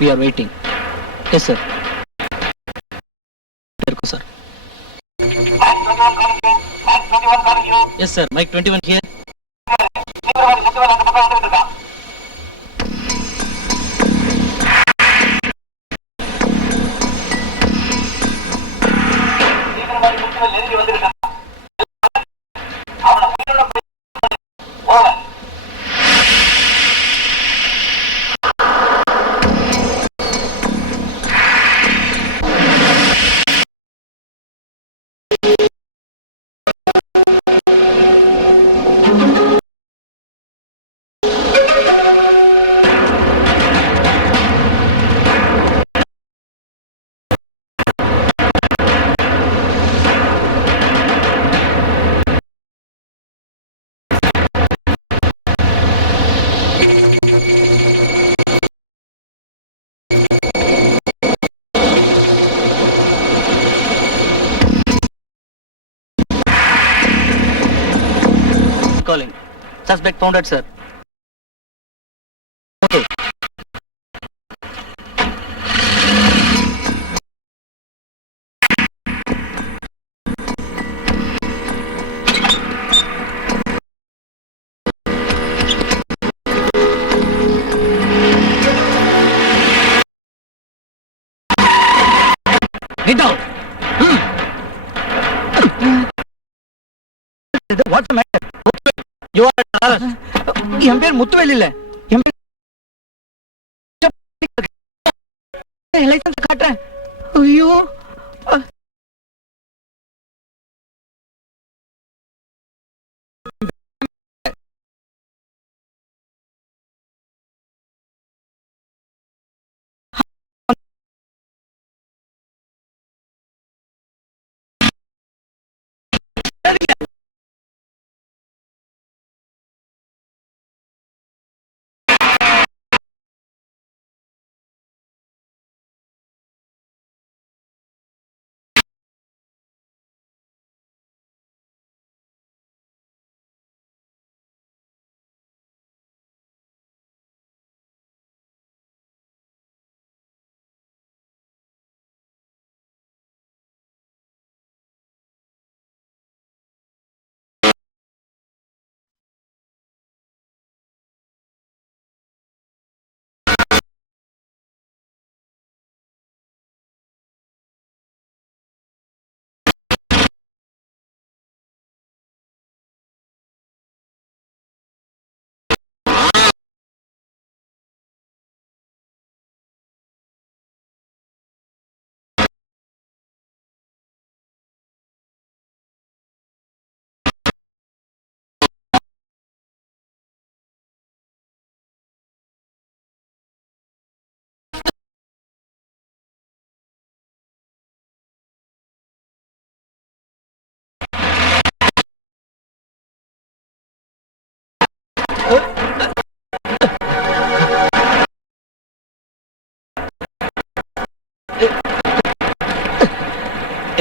We are waiting. Yes, sir. There, sir. Yes, sir. Mike 21 here. Calling. Suspect founded, sir. Okay. Get out. What's the matter? You are என் பேர் முத்துவேல் இல்ல. என் பேர் licence காட்டுறேன். ஐயோ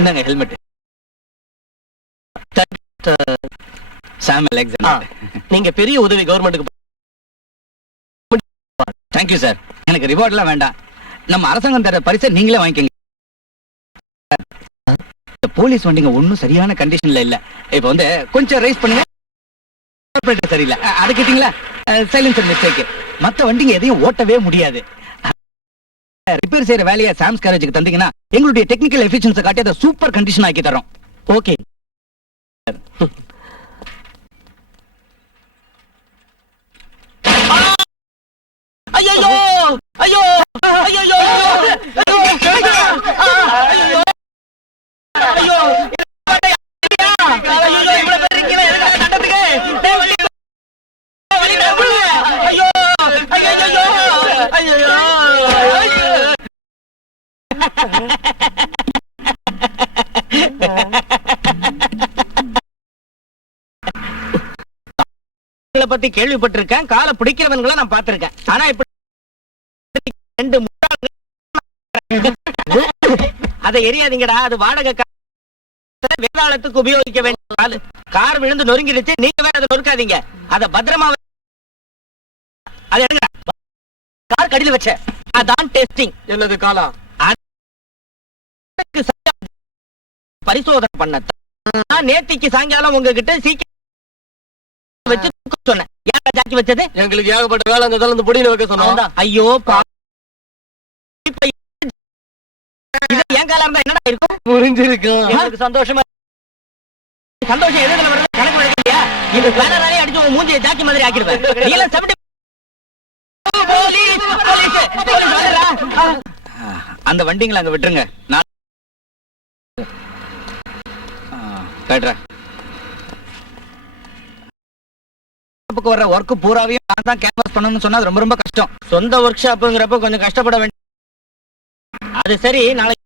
என்னங்க helmet. சாம் Alexander, நீங்க பெரிய உதவி கவர்மெண்ட்டுக்கு. Thank you sir. எனக்கு ரிவார்ட்லாம் வேண்டாம். நம்ம அரசாங்கம் தர பரிசை நீங்களே வாங்கிக்கங்க. போலீஸ் வண்டிங்க ஒன்னும் சரியான கண்டிஷன்ல இல்ல. இப்ப வந்து கொஞ்சம் ரைஸ் பண்ணுங்க. சரியில்லை அது கேட்டீங்களா? Silencer mistake. மத்த வண்டிங்க எதையும் ஓட்டவே முடியாது. ரிப்பேர் செய்யற வேலையை சாம்ஸ் கேரேஜுக்கு தந்தீங்கன்னா எங்களுடைய டெக்னிக்கல் எஃபிஷியன்சி காட்டி அதை சூப்பர் கண்டிஷன் ஆக்கி தரோம். ஓகே. ஐயோ ஐயோ ஐயோ பத்தி கேள்விப்பட்டிருக்கேன். காலை பிடிக்கிறவன்களை நான் பார்த்திருக்கேன். ஆனா இப்ப அதை எரியாதீங்கடா. அது வாடகை வேதாளத்துக்கு உபயோகிக்க வேண்டிய கார் விழுந்து நொறுங்கிடுச்சு. நீங்க வேற அதை நொறுக்காதீங்க. அதை பத்திரமா அதை எடுங்க. கார் கடியில வச்ச அதான் டெஸ்டிங். என்னது காலா? பரிசோதனை பண்ண நேத்திக்கு சாயங்காலம் உங்ககிட்ட சீக்கிரம் வச்சு சொன்னேன். யாரா ஜாக்கி வச்சது? எங்களுக்கு ஏகப்பட்ட வேலை அந்த தளர்ந்து பொடியில வைக்க சொன்னோம். ஐயோ என் காலம் இருந்தா என்னடா இருக்கும்? புரிஞ்சிருக்கும். எனக்கு சந்தோஷமா சந்தோஷம் எதுல வருது கணக்கு வழக்கலையா? இந்த பேனராலே அடிச்சு உன் மூஞ்சியை ஜாக்கி மாதிரி ஆக்கிடுவேன். நீ எல்லாம் செவட்டி போலீஸ் போலீஸ் போலீஸ் வந்துடுறா. அந்த வண்டிங்களை அங்க விட்டுருங்க. நான் கேட்டுறேன். வர ஒர்க் பூராவையும் நான் தான் கேன்வாஸ் பண்ணணும்னு சொன்னா அது ரொம்ப ரொம்ப கஷ்டம். சொந்த ஒர்க் ஷாப்புங்கிறப்ப கொஞ்சம் கஷ்டப்பட வேண்டிய. அது சரி, நாளைக்கு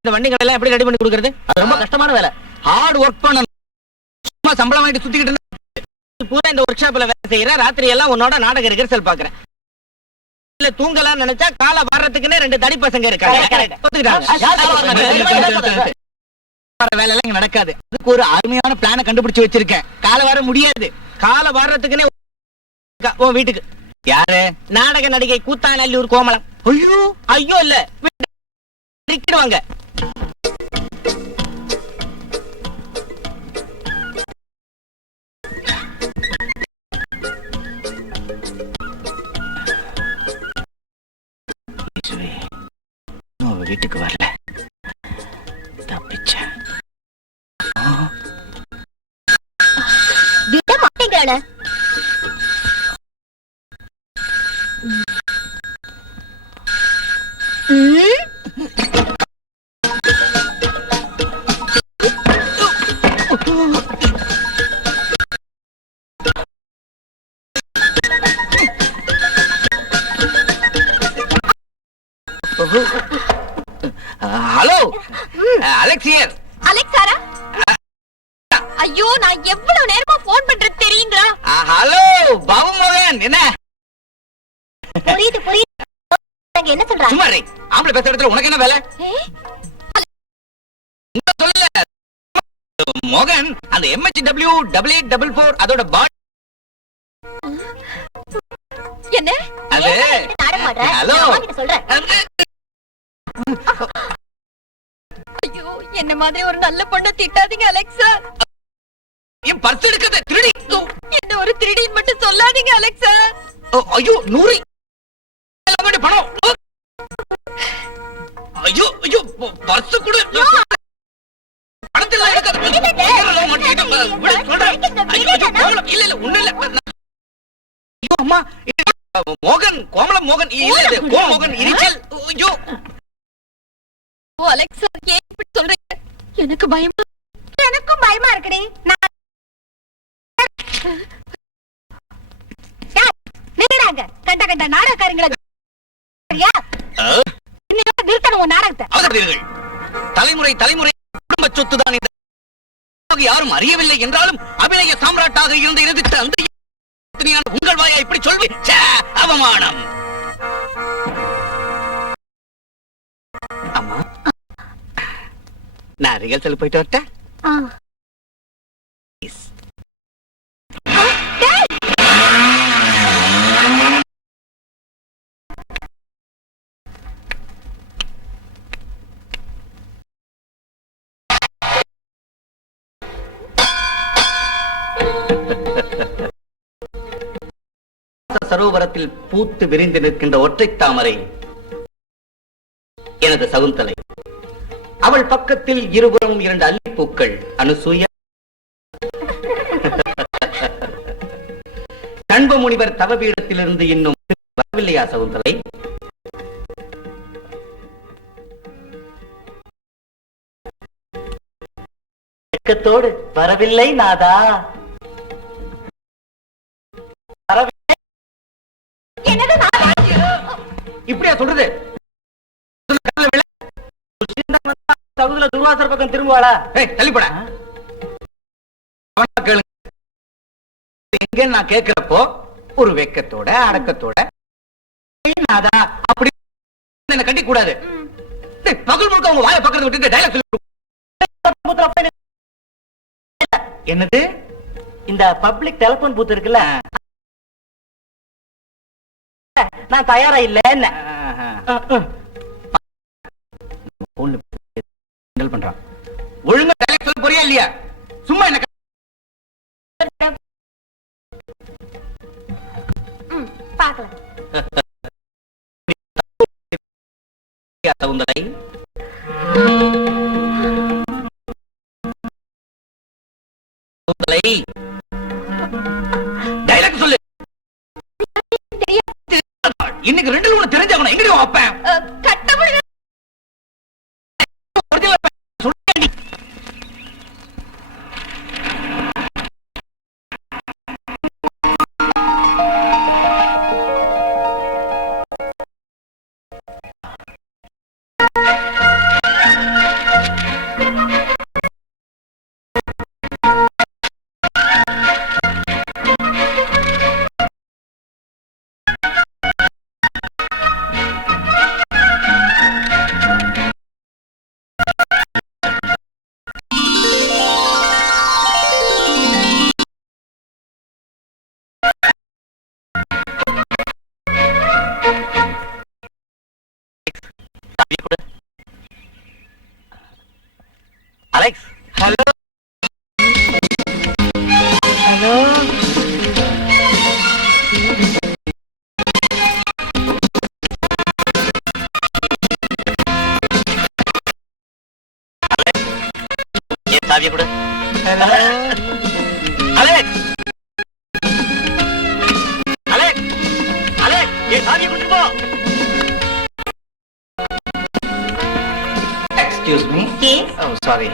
இந்த வண்டிகளை எல்லாம் எப்படி ரெடி பண்ணி கொடுக்கறது? அது ரொம்ப கஷ்டமான வேலை. ஹார்ட் ஒர்க் பண்ணணும். சும்மா சம்பளம் வாங்கிட்டு சுத்திக்கிட்டு பூரா இந்த ஒர்க் ஷாப்ல வேலை செய்யற, ராத்திரி எல்லாம் உன்னோட நாடக ரிஹர்சல் பாக்குறேன். இல்ல தூங்கலாம் நினைச்சா காலை வர்றதுக்குன்னே 2 தடி பசங்க இருக்காங்க. வேலை எல்லாம் இங்க நடக்காது. அதுக்கு ஒரு அருமையான பிளான கண்டுபிடிச்சு வச்சிருக்கேன். காலை வர முடியாது. காலை வர்றதுக்குன்னே உன் வீட்டுக்கு. யாரு? நாடக நடிகை கூத்தாநல்லூர் கோமளம். ஐயோ ஐயோ இல்ல, வாங்க. வீட்டுக்கு வரல, தப்பிச்சேன். விட மாட்டேங்கிறான. Hello, Alex here. அலெக்சாரா? ஐயோ, நான் எவ்வளவு நேரமா போன் பண்றது தெரியுங்களா? ஹலோ பாபு மோகன். என்ன புரியுது புரியுது. என்ன சொல்றாங்க? சும்மா ரே, ஆம்பளை பேசுற இடத்துல உனக்கு என்ன வேலை? சொல்லல மோகன், அந்த MHW 8844 அதோட பாடி என்ன? அது ஹலோ சொல்றேன். ஐயோ, என்ன மாதிரி ஒரு நல்ல பொண்ணை திட்டாதீங்க அலெக்சா. என் பர்ஸ் எடுக்கத திருடி. என்ன ஒரு திருடின்னு மட்டும் சொல்லாதீங்க அலெக்சா. ஐயோ 100 பணம். ஐயோ ஐயோ பர்ஸ் கொடு. பணத்துல எடுக்காத. இல்ல இல்ல ஒண்ணு இல்ல. ஐயோ அம்மா, மோகன் கோமளம் மோகன் இல்ல, இது கோமோகன் இரிச்சல். ஐயோ ஓ அலெக்சா, ஏன் இப்படி சொல்றீங்க? எனக்கு பயமா. எனக்கும் பயமா இருக்குடி. நிறுடாங்க கண்ட கண்ட நாடகக்காரங்களை. நிறுத்தணும் உன் நாடகத்தை. அவசரப்படுகிறீர்கள். தலைமுறை தலைமுறை குடும்ப சொத்து தான் இந்த. யாரும் அறியவில்லை என்றாலும் அபிநய சாம்ராட்டாக இருந்து எதிர்த்த அந்த உங்கள் வாயா இப்படி சொல்வி அவமானம். அம்மா, நான் ரிஹர்சல் போயிட்டு வரட்டேன். சரோவரத்தில் பூத்து விரிந்து நிற்கின்ற ஒற்றை தாமரை எனது சகுந்தலை. அவள் பக்கத்தில் இருபுறமும் 2 அல்லிப்பூக்கள் அனுசூயா. நண்ப முனிவர் தவபீடத்திலிருந்து இன்னும் வரவில்லையா சகுந்தலை? வெட்கத்தோடு வரவில்லை நாதா. இப்படியா சொல்றது? சகுந்தல துர்வாசர் பக்கம் திரும்புவாளா? தள்ளிப்பட எங்க நான் கேட்கிறப்போ ஒரு வெக்கத்தோட அடக்கத்தோட அப்படி என்ன கட்டி கூடாது. பகல் முழுக்க அவங்க வாயை பக்கத்துல விட்டு டைலாக் சொல்லி. என்னது? இந்த பப்ளிக் டெலிபோன் பூத் இருக்குல்ல, நான் தயாரா இல்ல. போன்ல ஹேண்டில் பண்றான். ஒழுங்கா டைலாக் சொல்ல போறியா இல்லையா? சும்மா என்ன பாக்கலாம். சவுந்தரை டைலாக் சொல்லு. இன்னைக்கு ரெண்டுல ஒண்ணு தெரிஞ்சாகணும். எங்கடி வைப்பேன்? கட்டமுடிவு. Alex, hello hello. என் சாவியை கொடு. ஹலோ அலெக்ஸ், அலெக்ஸ், அலெக்ஸ், என் சாவியை கொண்டு போ. Excuse me. Yes. Oh, sorry.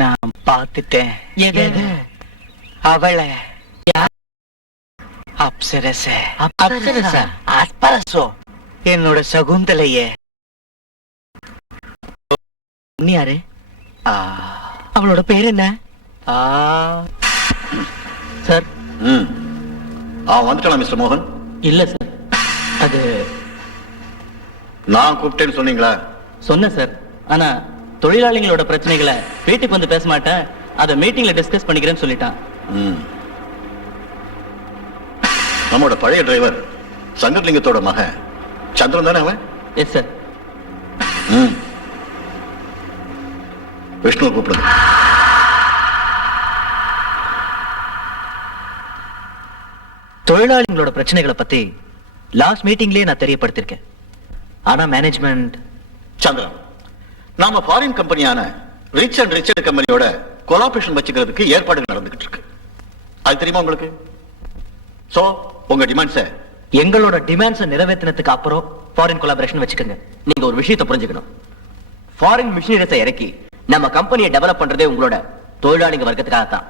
நான் பார்த்துட்டேன். அவளை அப்சரச அஸ்பரசோ என்னோட சகுந்தலைய. நீ யாரு? அவளோட பேர் என்ன? சார் வந்துட்டலாம் மிஸ்டர் மோகன். இல்ல சார், அது நான் கூப்பிட்டேன்னு சொன்னீங்களா? சொன்னேன் சார். ஆனா தொழிலாளிகளோட பிரச்சனைகளை வீட்டுக்கு வந்து பேச மாட்டேன், அதை மீட்டிங்ல டிஸ்கஸ் பண்ணிக்கிறேன்னு சொல்லிட்டான். நம்மோட பழைய டிரைவர் சங்கர்லிங்கத்தோட மகன் சந்திரன் தானே அவன்? Yes sir. விஷ்ணு கூப்பிடுங்க. தொழிலாளிகளோட பிரச்சனைகளை பத்தி லாஸ்ட் மீட்டிங்லயே நான் தெரியப்படுத்திருக்கேன். ஆனா மேனேஜ்மெண்ட் சந்திரன், நாம ஃபாரின் கம்பெனியான ரிச் அண்ட் ரிச்சர்ட் கம்பெனியோட கொலாபரேஷன் வச்சுக்கிறதுக்கு ஏற்பாடு நடந்துகிட்டு இருக்கு. அது தெரியுமா உங்களுக்கு? சோ உங்க டிமாண்ட்ஸை எங்களோட டிமாண்ட்ஸை நிறைவேற்றினதுக்கு அப்புறம் ஃபாரின் கொலாபரேஷன் வச்சுக்கோங்க. நீங்க ஒரு விஷயத்தை புரிஞ்சுக்கணும். ஃபாரின் மிஷினரிஸை இறக்கி நம்ம கம்பெனியை டெவலப் பண்றதே உங்களோட தொழிலாளிங்க வர்க்கத்துக்காக தான்.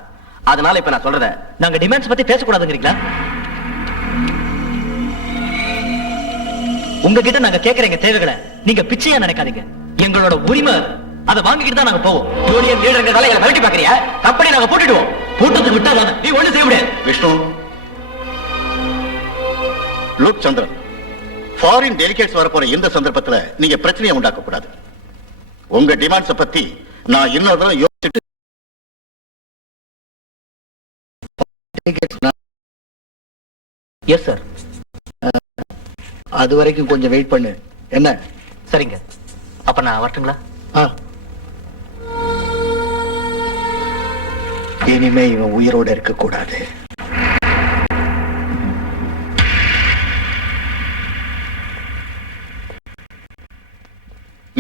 அதனால இப்ப நான் சொல்றத நாங்க டிமாண்ட்ஸ் பத்தி பேசக்கூடாதுங்கிறீங்களா? உங்ககிட்ட நாங்க கேட்கிற எங்க தேவைகளை நீங்க பிச்சையா நினைக்காதீங்க. எங்களோட உரிமை அதை வாங்கிக்கிட்டு தான் நாங்க போவோம். யூனியன் லீடர்ங்கிறதால எங்களை மிரட்டி பாக்குறியா? கம்பெனி நாங்க போட்டுடுவோம். போட்டதுக்கு விட்டா நீ ஒண்ணு செய்ய முடியாது. விஷ்ணு, லோக் சந்திரன், ஃபாரின் டெலிகேட்ஸ் வரப்போற இந்த சந்தர்ப்பத்துல நீங்க பிரச்சனையை உண்டாக்க கூடாது. உங்க டிமாண்ட்ஸ பத்தி நான் இன்னொரு தடவை யோசிச்சுட்டு எஸ் சார். அது வரைக்கும் கொஞ்சம் வெயிட் பண்ணு. என்ன? சரிங்க. அப்ப நான் வரட்டுங்களா? இனிமே இவன் உயிரோட இருக்க கூடாது.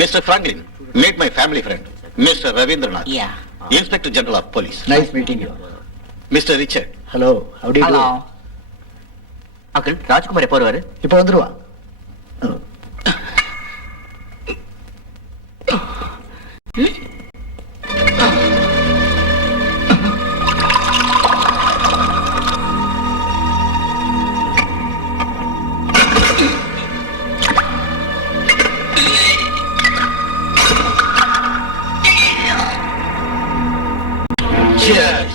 Mister Franklin, meet my family friend, Mr. Ravindranath, Yeah. Inspector General of Police. Nice meeting you. Mr. Richard, hello, how do you do? Uncle, Rajkumar எப்போ வருவாரு? இப்போ வந்துருவா. cheers.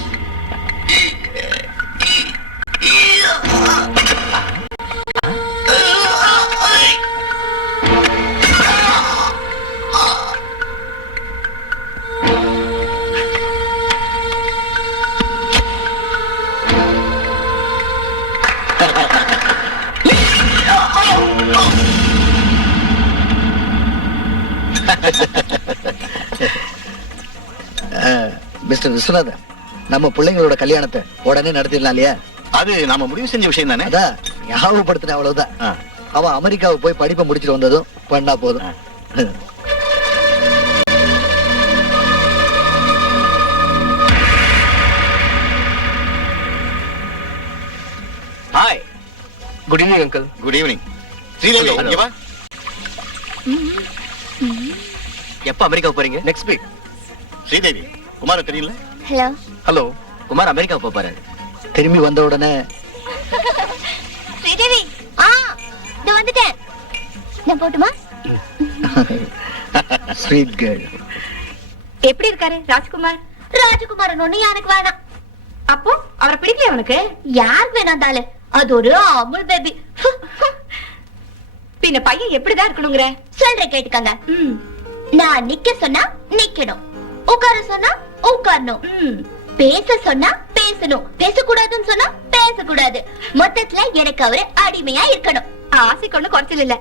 மிஸ்டர் விஸ்வநாதன், நம்ம பிள்ளைங்களோட கல்யாணத்தை உடனே நடத்திடலாம் இல்லையா? அது நாம முடிவு செஞ்ச விஷயம் தானே. அதான் ஞாபகப்படுத்தின, அவ்வளவுதான். ஆ. அவன் அமெரிக்காவுக்கு போய் படிப்பை முடிச்சுட்டு வந்ததும் பண்ணா போதும். Hi. Good evening uncle. Good evening. Sridevi, Hello. இங்க வா. எப்ப அமெரிக்காவுக்கு போறீங்க? Next week. ஸ்ரீதேவி, குமார தெரியல? ஹலோ. ஹலோ. குமார் அமெரிக்காவுக்கு போறாரு. திரும்பி வந்த உடனே ஸ்ரீதேவி, இதோ வந்துட்டேன். நான் போட்டுமா? Sweet girl. எப்படி இருக்காரு ராஜ்குமார்? ராஜ்குமாரன் ஒண்ணு எனக்கு வேணாம். அப்போ அவரை பிடிக்கல உனக்கு? யாருக்கு வேணாந்தாலு, அது ஒரு அமுல் பேபி. பின்ன பையன் எப்படிதான் இருக்கணுங்கிற? சொல்ற கேட்டுக்கங்க. நான் நிக்க சொன்னா நிக்கணும், உட்கார சொன்னா உட்காரணும், பேச சொன்னா பேசணும், பேசக்கூடாதுன்னு சொன்னா பேசக்கூடாது. மொத்தத்துல எனக்கு அவரு அடிமையா இருக்கணும். ஆசைக்கு ஒண்ணு குறைச்சல் இல்ல.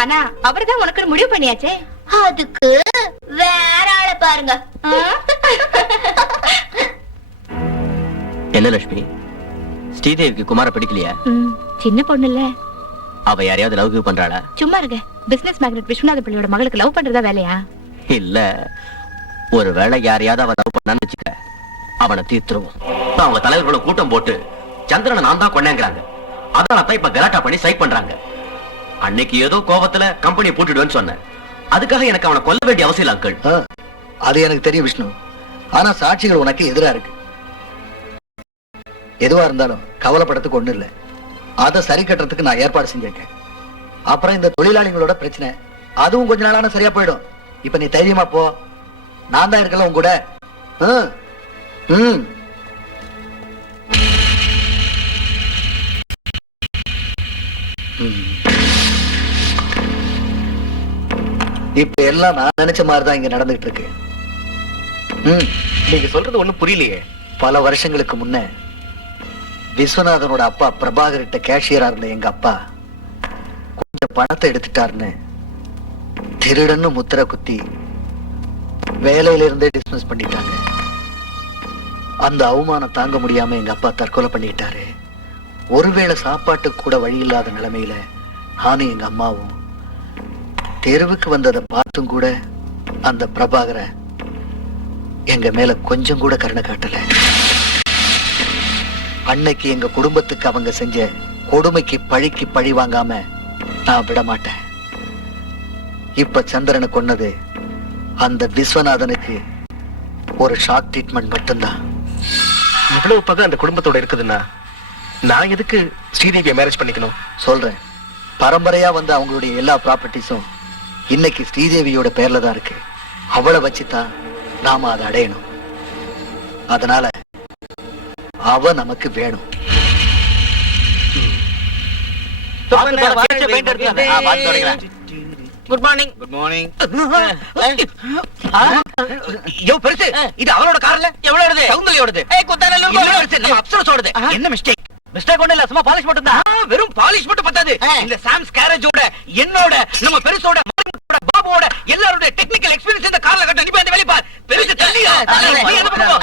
ஆனா அவர்தான் உனக்கு முடிவு பண்ணியாச்சே. அதுக்கு வேற ஆளை பாருங்க. என்ன லட்சுமி, ஸ்ரீதேவிக்கு குமார பிடிக்கலையா? சின்ன பொண்ணு இல்ல. அவ யாரையாவது லவ் பண்றாளா? சும்மா இருங்க. பிசினஸ் மேக்னெட் விஸ்வநாத பிள்ளையோட மகளுக்கு லவ் பண்றதா வேலையா? இல்ல, ஒருவேளை யாரையாவது அவ லவ் பண்ணான்னு வச்சுக்க, அவனை தீர்த்துருவோம். அவங்க தலைவர்களும் கூட்டம் போட்டு சந்திரனை நான் தான் கொண்டாங்கிறாங்க. அதனாலதான் இப்ப கலாட்டா பண்ணி சைட் பண்றாங்க. அன்னைக்கு ஏதோ கோபத்துல கம்பெனியை பூட்டிடுவேன்னு சொன்னேன். அதுக்காக எனக்கு அவனை கொல்ல வேண்டிய அவசியம் இல்ல அங்கிள். அது எனக்கு தெரியும் விஷ்ணு. ஆனா சாட்சிகள் உனக்கு எதிரா இருக்கு. எதுவா இருந்தாலும் கவலைப்படத்துக்கு ஒண்ணு இல்ல. அதை சரி கட்டுறதுக்கு நான் ஏற்பாடு செஞ்சிருக்கேன். அப்புறம் இந்த தொழிலாளிகளோட பிரச்சனை, அதுவும் கொஞ்ச நாளான சரியா போயிடும். இப்ப நீ தைரியமா போ, நான் தான் இருக்கல உங்க கூட. இப்ப எல்லாம் நான் நினைச்ச மாதிரிதான் இங்க நடந்துகிட்டு இருக்கு. நீங்க சொல்றது ஒண்ணும் புரியலையே. பல வருஷங்களுக்கு முன்ன விஸ்வநாதனோட அப்பா பிரபாகர்கிட்ட கேஷியரா இருந்த எங்க அப்பா கொஞ்சம் பணத்தை எடுத்துட்டாருன்னு திருடன்னு முத்திரை குத்தி வேலையில இருந்தே டிஸ்மிஸ் பண்ணிட்டாங்க. அந்த அவமானம் தாங்க முடியாம எங்க அப்பா தற்கொலை பண்ணிட்டாரு. ஒருவேளை சாப்பாட்டுக்கு கூட வழி இல்லாத நிலைமையில நானும் எங்க அம்மாவும் தெருவுக்கு வந்ததை பார்த்தும் கூட அந்த பிரபாகர எங்க மேல கொஞ்சம் கூட கருணை காட்டல. அன்னைக்கு எங்க குடும்பத்துக்கு அவங்க செஞ்ச கொடுமைக்கு பழிக்கு பழி வாங்காம நான் விட மாட்டேன். இப்ப சந்திரனை கொன்னது அந்த விஸ்வநாதனுக்கு ஒரு ஷாக் ட்ரீட்மெண்ட் மட்டும்தான். இவ்வளவு பகை அந்த குடும்பத்தோட இருக்குதுன்னா நான் எதுக்கு ஸ்ரீதேவியை மேரேஜ் பண்ணிக்கணும்? சொல்றேன், பரம்பரையா வந்த அவங்களுடைய எல்லா ப்ராப்பர்ட்டிஸும் இன்னைக்கு ஸ்ரீதேவியோட பேர்ல தான் இருக்கு. அவளை வச்சுதான் நாம அதை அடையணும். அதனால அவ நமக்கு வேணும். Good morning. Good morning. யோ பெருசு, இது அவனோட கார்ல எவ்வளவு சௌந்தர்யோடது. நம்ம அப்சரஸோடது. என்ன மிஸ்டேக்? மிஸ்டேக் ஒண்ணு இல்ல, சும்மா பாலிஷ் மட்டும் தான். வெறும் பாலிஷ் மட்டும் பத்தாது. இந்த சாம்ஸ் கேரேஜோட, என்னோட, நம்ம பெருசோட, மருமகளோட, பாபுவோட எல்லாரோட டெக்னிக்கல் எக்ஸ்பீரியன்ஸ் இந்த கார்ல கட்ட. நீ போய் அந்த வேலைய பார். பெருசு தள்ளியா? நீ அந்த பக்கம் போ.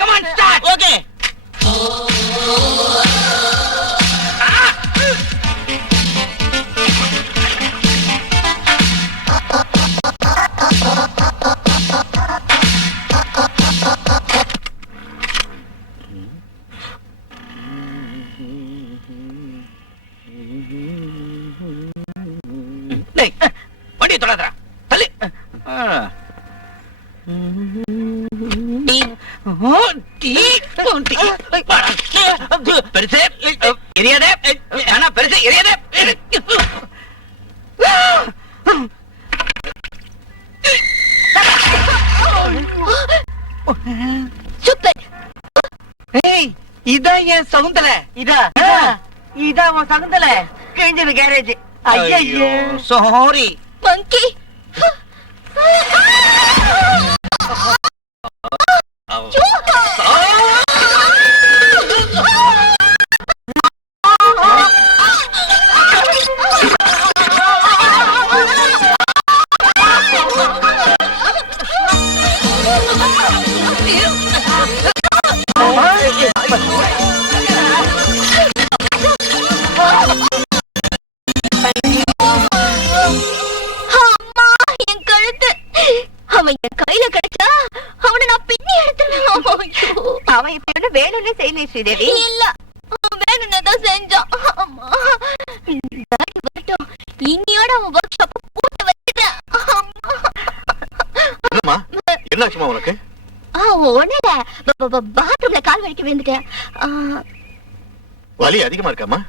Come on, start. ஓகே. டேய், வண்டியை தொடாதடா. தள்ளு. பெருசு எரியாதே. ஆனா பெருசு எரியாதே. சூப்பர். ஏய், இதான் என் சவுந்தல. இதான் உன் சகுந்தல கிழிஞ்சது கேரேஜ். ஐயோ சாரி. மங்கி. அவன் இப்ப என்ன வேணும்னே செய்யல ஸ்ரீதேவி. இல்ல, வேணும்னதான் செஞ்சான். அம்மா, டாடி வரட்டும், இன்னியோட அவன் ஒர்க் ஷாப் பூட்ட வச்சிட்டேன். என்னம்மா, என்னாச்சுமா உனக்கு? ஒண்ணுல பாத்ரூம்ல கால் வலிக்க விழுந்துட்டேன். வலி அதிகமா இருக்காமா?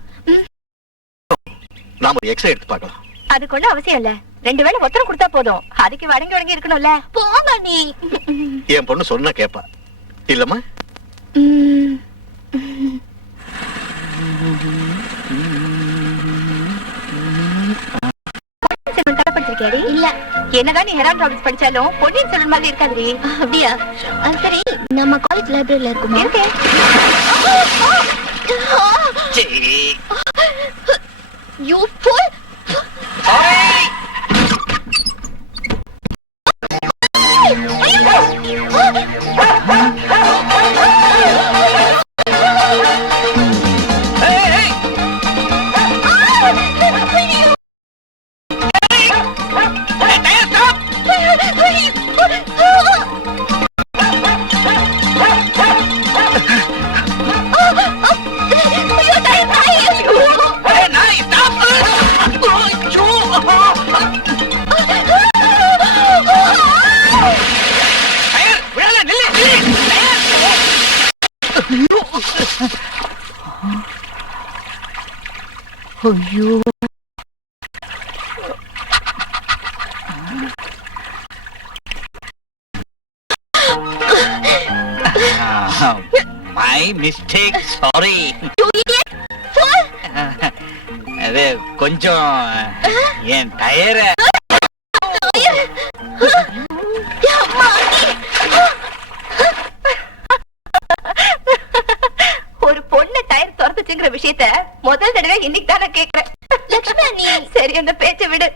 நாம ஒரு எக்ஸ்ரே எடுத்து பார்க்கலாம். அதுக்கு ஒண்ணும் அவசியம் இல்ல, 2 வேளை ஒத்தரம் கொடுத்தா போதும். அதுக்கு வடங்கி வடங்கி இருக்கணும்ல. போமா நீ. என் பொண்ணு சொன்னா கேப்பா இல்லம்மா? படிச்சிருக்கேடி? இல்ல. என்னதான் நீ ஹெரான் ராபின்ஸ் படிச்சாலும் பொன்னியின் செல்வன் மாதிரி இருக்காதுடி. அப்படியா? சரி, நம்ம காலேஜ் லைப்ரரியில இருக்குமா? இருக்கு. You fool! ஐயோ, மை மிஸ்டேக், சாரி. அது கொஞ்சம் என் டயர ஒரு பொண்ணு டயர் துரத்துச்சுங்கிற விஷயத்த முதல் தடவை இன்னைக்கு தான் நான் கேக்குறேன். லக்ஷ்மி நீ. சரி, அந்த பேச்சை விடு.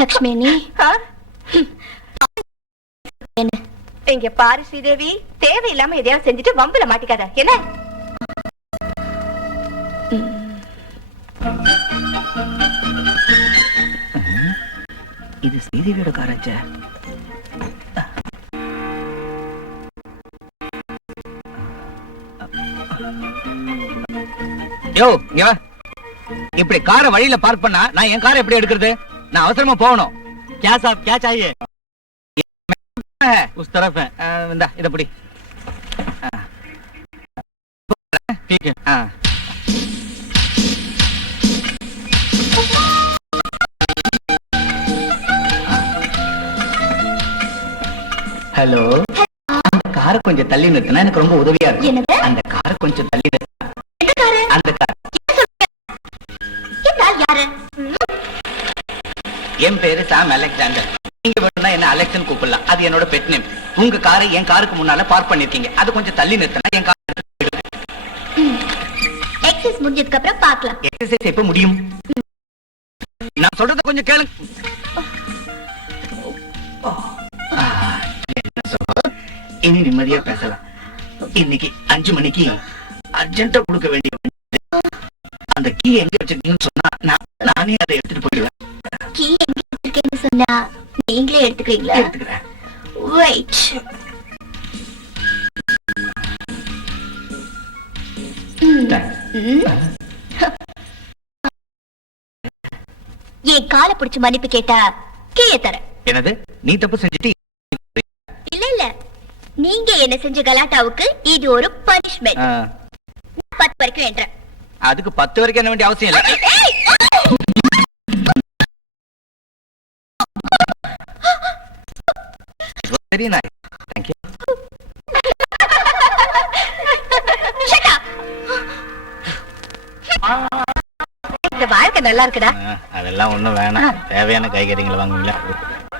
லக்ஷ்மி நீ. இங்க பாரு ஸ்ரீதேவி, தேவையில்லாம எதையாவது செஞ்சுட்டு வம்புல மாட்டிக்காத என்ன? இது ஸ்ரீதேவியோட காராச்ச. யோ, இங்க வா. இப்படி காரை வழியில பார்க் பண்ணா நான் என் காரை எப்படி எடுக்கிறது? நான் அவசரமா போகணும். क्या साहब, क्या चाहिए? उस तरफ है. इंदा इधर पड़ी. ठीक है. ஹலோ, அந்த காரை கொஞ்சம் தள்ளி நிறுத்தினா எனக்கு ரொம்ப உதவியா இருக்கும். என்னது? அந்த காரை கொஞ்சம் தள்ளி நிறுத்தினா. எந்த காரு? அந்த கார் அலெக்சாண்டர். நீங்க வேணும்னா என்ன அலெக்சன் கூப்பிடலாம், அது என்னோட பெட் நேம். உங்க காரை என் காருக்கு முன்னால பார்க் பண்ணிருக்கீங்க, அது கொஞ்சம் தள்ளி நிறுத்தினா என் கார். எக்ஸசைஸ் முடிஞ்சதுக்கு அப்புறம் பார்க்கலாம். எக்ஸசைஸ் எப்ப முடியும்? நான் சொல்றத கொஞ்சம் கேளு. இனி நிம்மதியா பேசலாம். இன்னைக்கு 5 மணிக்கு அர்ஜென்ட்டா கொடுக்க வேண்டிய அந்த கீ எங்க வச்சிருக்கீங்கன்னு சொன்னா நானே அதை எடுத்துட்டு போயிடுவேன். கீ எங்க வச்சிருக்கேன்னு சொன்னா நீங்களே எடுத்துக்கிறீங்களா? எடுத்துக்கிறேன். வெயிட். என் காலை பிடிச்சு மன்னிப்பு கேட்டா கீழே தர. என்னது? நீ தப்பு செஞ்சுட்டு? இல்ல இல்ல, நீங்க என்ன செஞ்ச கலாட்டாவுக்கு இது ஒரு பனிஷ்மெண்ட். 10 வரைக்கும் என்ற. அதுக்கு 10 வரைக்கும் என்ன வேண்டிய அவசியம் இல்லை. சரி நாய். Thank you. இந்த வாழ்க்கை நல்லா இருக்குடா. அதெல்லாம் ஒண்ணும் வேணாம். தேவையான காய்கறிகளை வாங்குவீங்களா?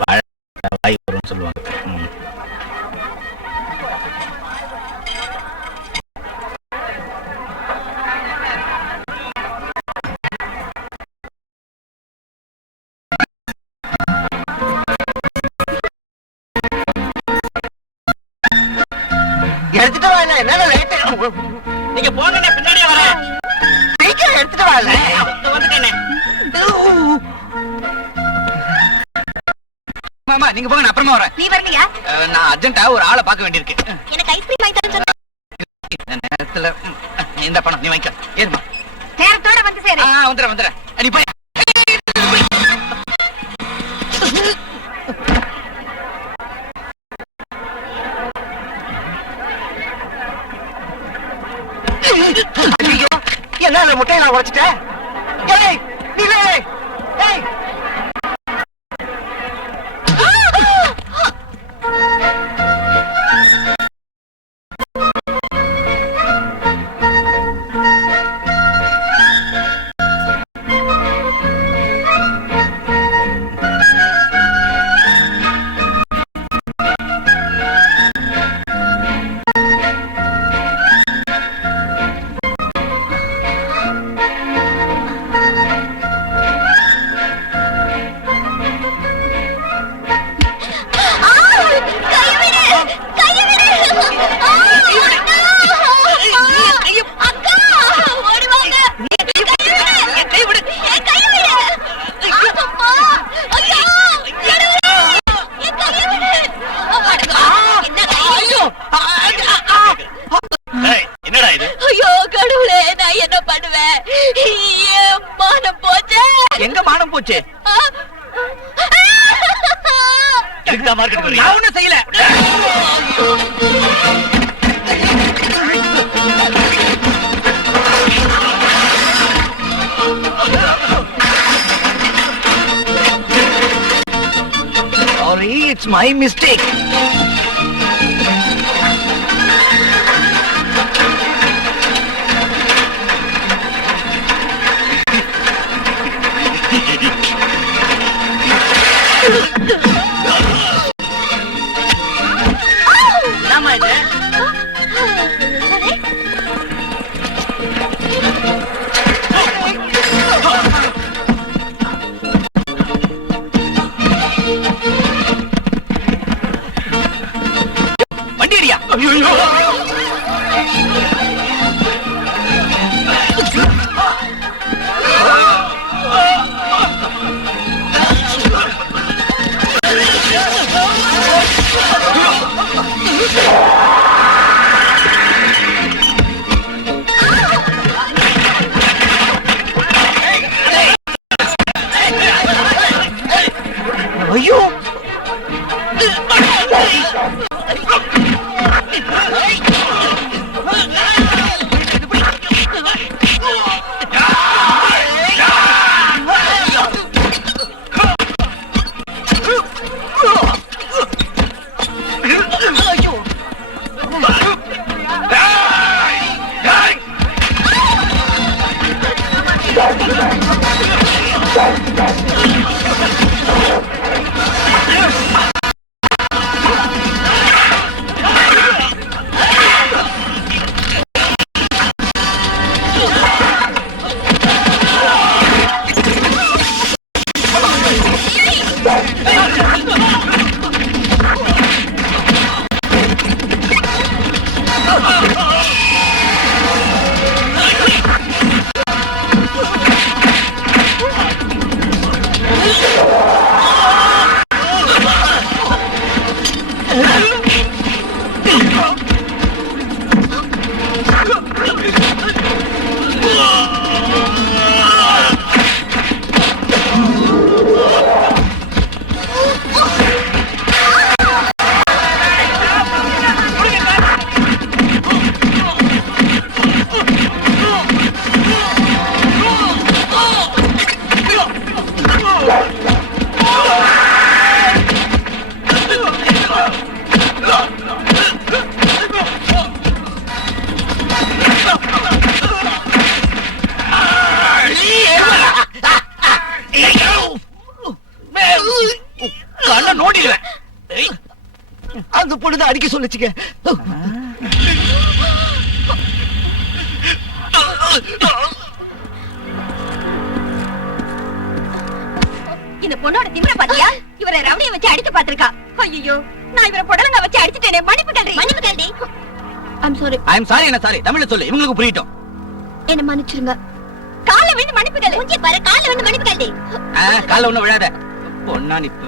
வாய் வரும்னு சொல்லுவாங்க. எடுத்துட்டு வரல, என்ன லேட்? நீங்க போன பின்னாடியே வரேன். சீக்கிரம் எடுத்துட்டு வரல. வந்துட்டேனே. மாமா நீங்க போங்க, நான் அப்புறமா வரேன். நீ வரலையா? நான் அர்ஜென்ட்டா ஒரு ஆளை பார்க்க வேண்டியிருக்கு. எனக்கு ஐஸ்கிரீம் வாங்கி தரேன்னு சொன்னா. இந்த நேரத்துல இந்த பணம் நீ வாங்கிக்க. ஏறுமா. நேரத்தோட வந்து சேரு. வந்துடுறேன். நீ போய். என்ன முட்டையை நான் உடைச்சிட்டேன்? ஏய் நில்லே. ஏய் என்னடா இது? ஐயோ கடவுளே, நான் என்ன பண்ணுவேன்? மானம் போச்சே. எங்க மானம் போச்சு? எதுக்குடா மார்க்கெட் வரீங்க? நான் ஒண்ணும் செய்யல. Sorry, it's my mistake. என்னம்மா இது? வண்டி அடியா. ஐயோ அந்த பொண்ணு அடிக்க சொல்லுச்சுங்க. இந்த பொண்ணோட திமிர பாத்தியா? இவரை ரவுடிய வச்சு அடிச்சு பாத்திருக்கா. ஐயோ, நான் இவரை புடலங்க வச்சு அடிச்சிட்டேனே. மன்னிப்பு கேள்வி. மன்னிப்பு கேள்வி. I'm sorry. I'm sorry. என்ன சாரி? தமிழ்ல சொல்லு, இவங்களுக்கு புரியட்டும். என்ன மன்னிச்சிருங்க. கால விழுந்து மன்னிப்பு கேள்வி. மூஞ்சி பாரு, கால விழுந்து மன்னிப்பு கேள்வி. கால ஒண்ணு விழாத. பொண்ணா நிப்பு.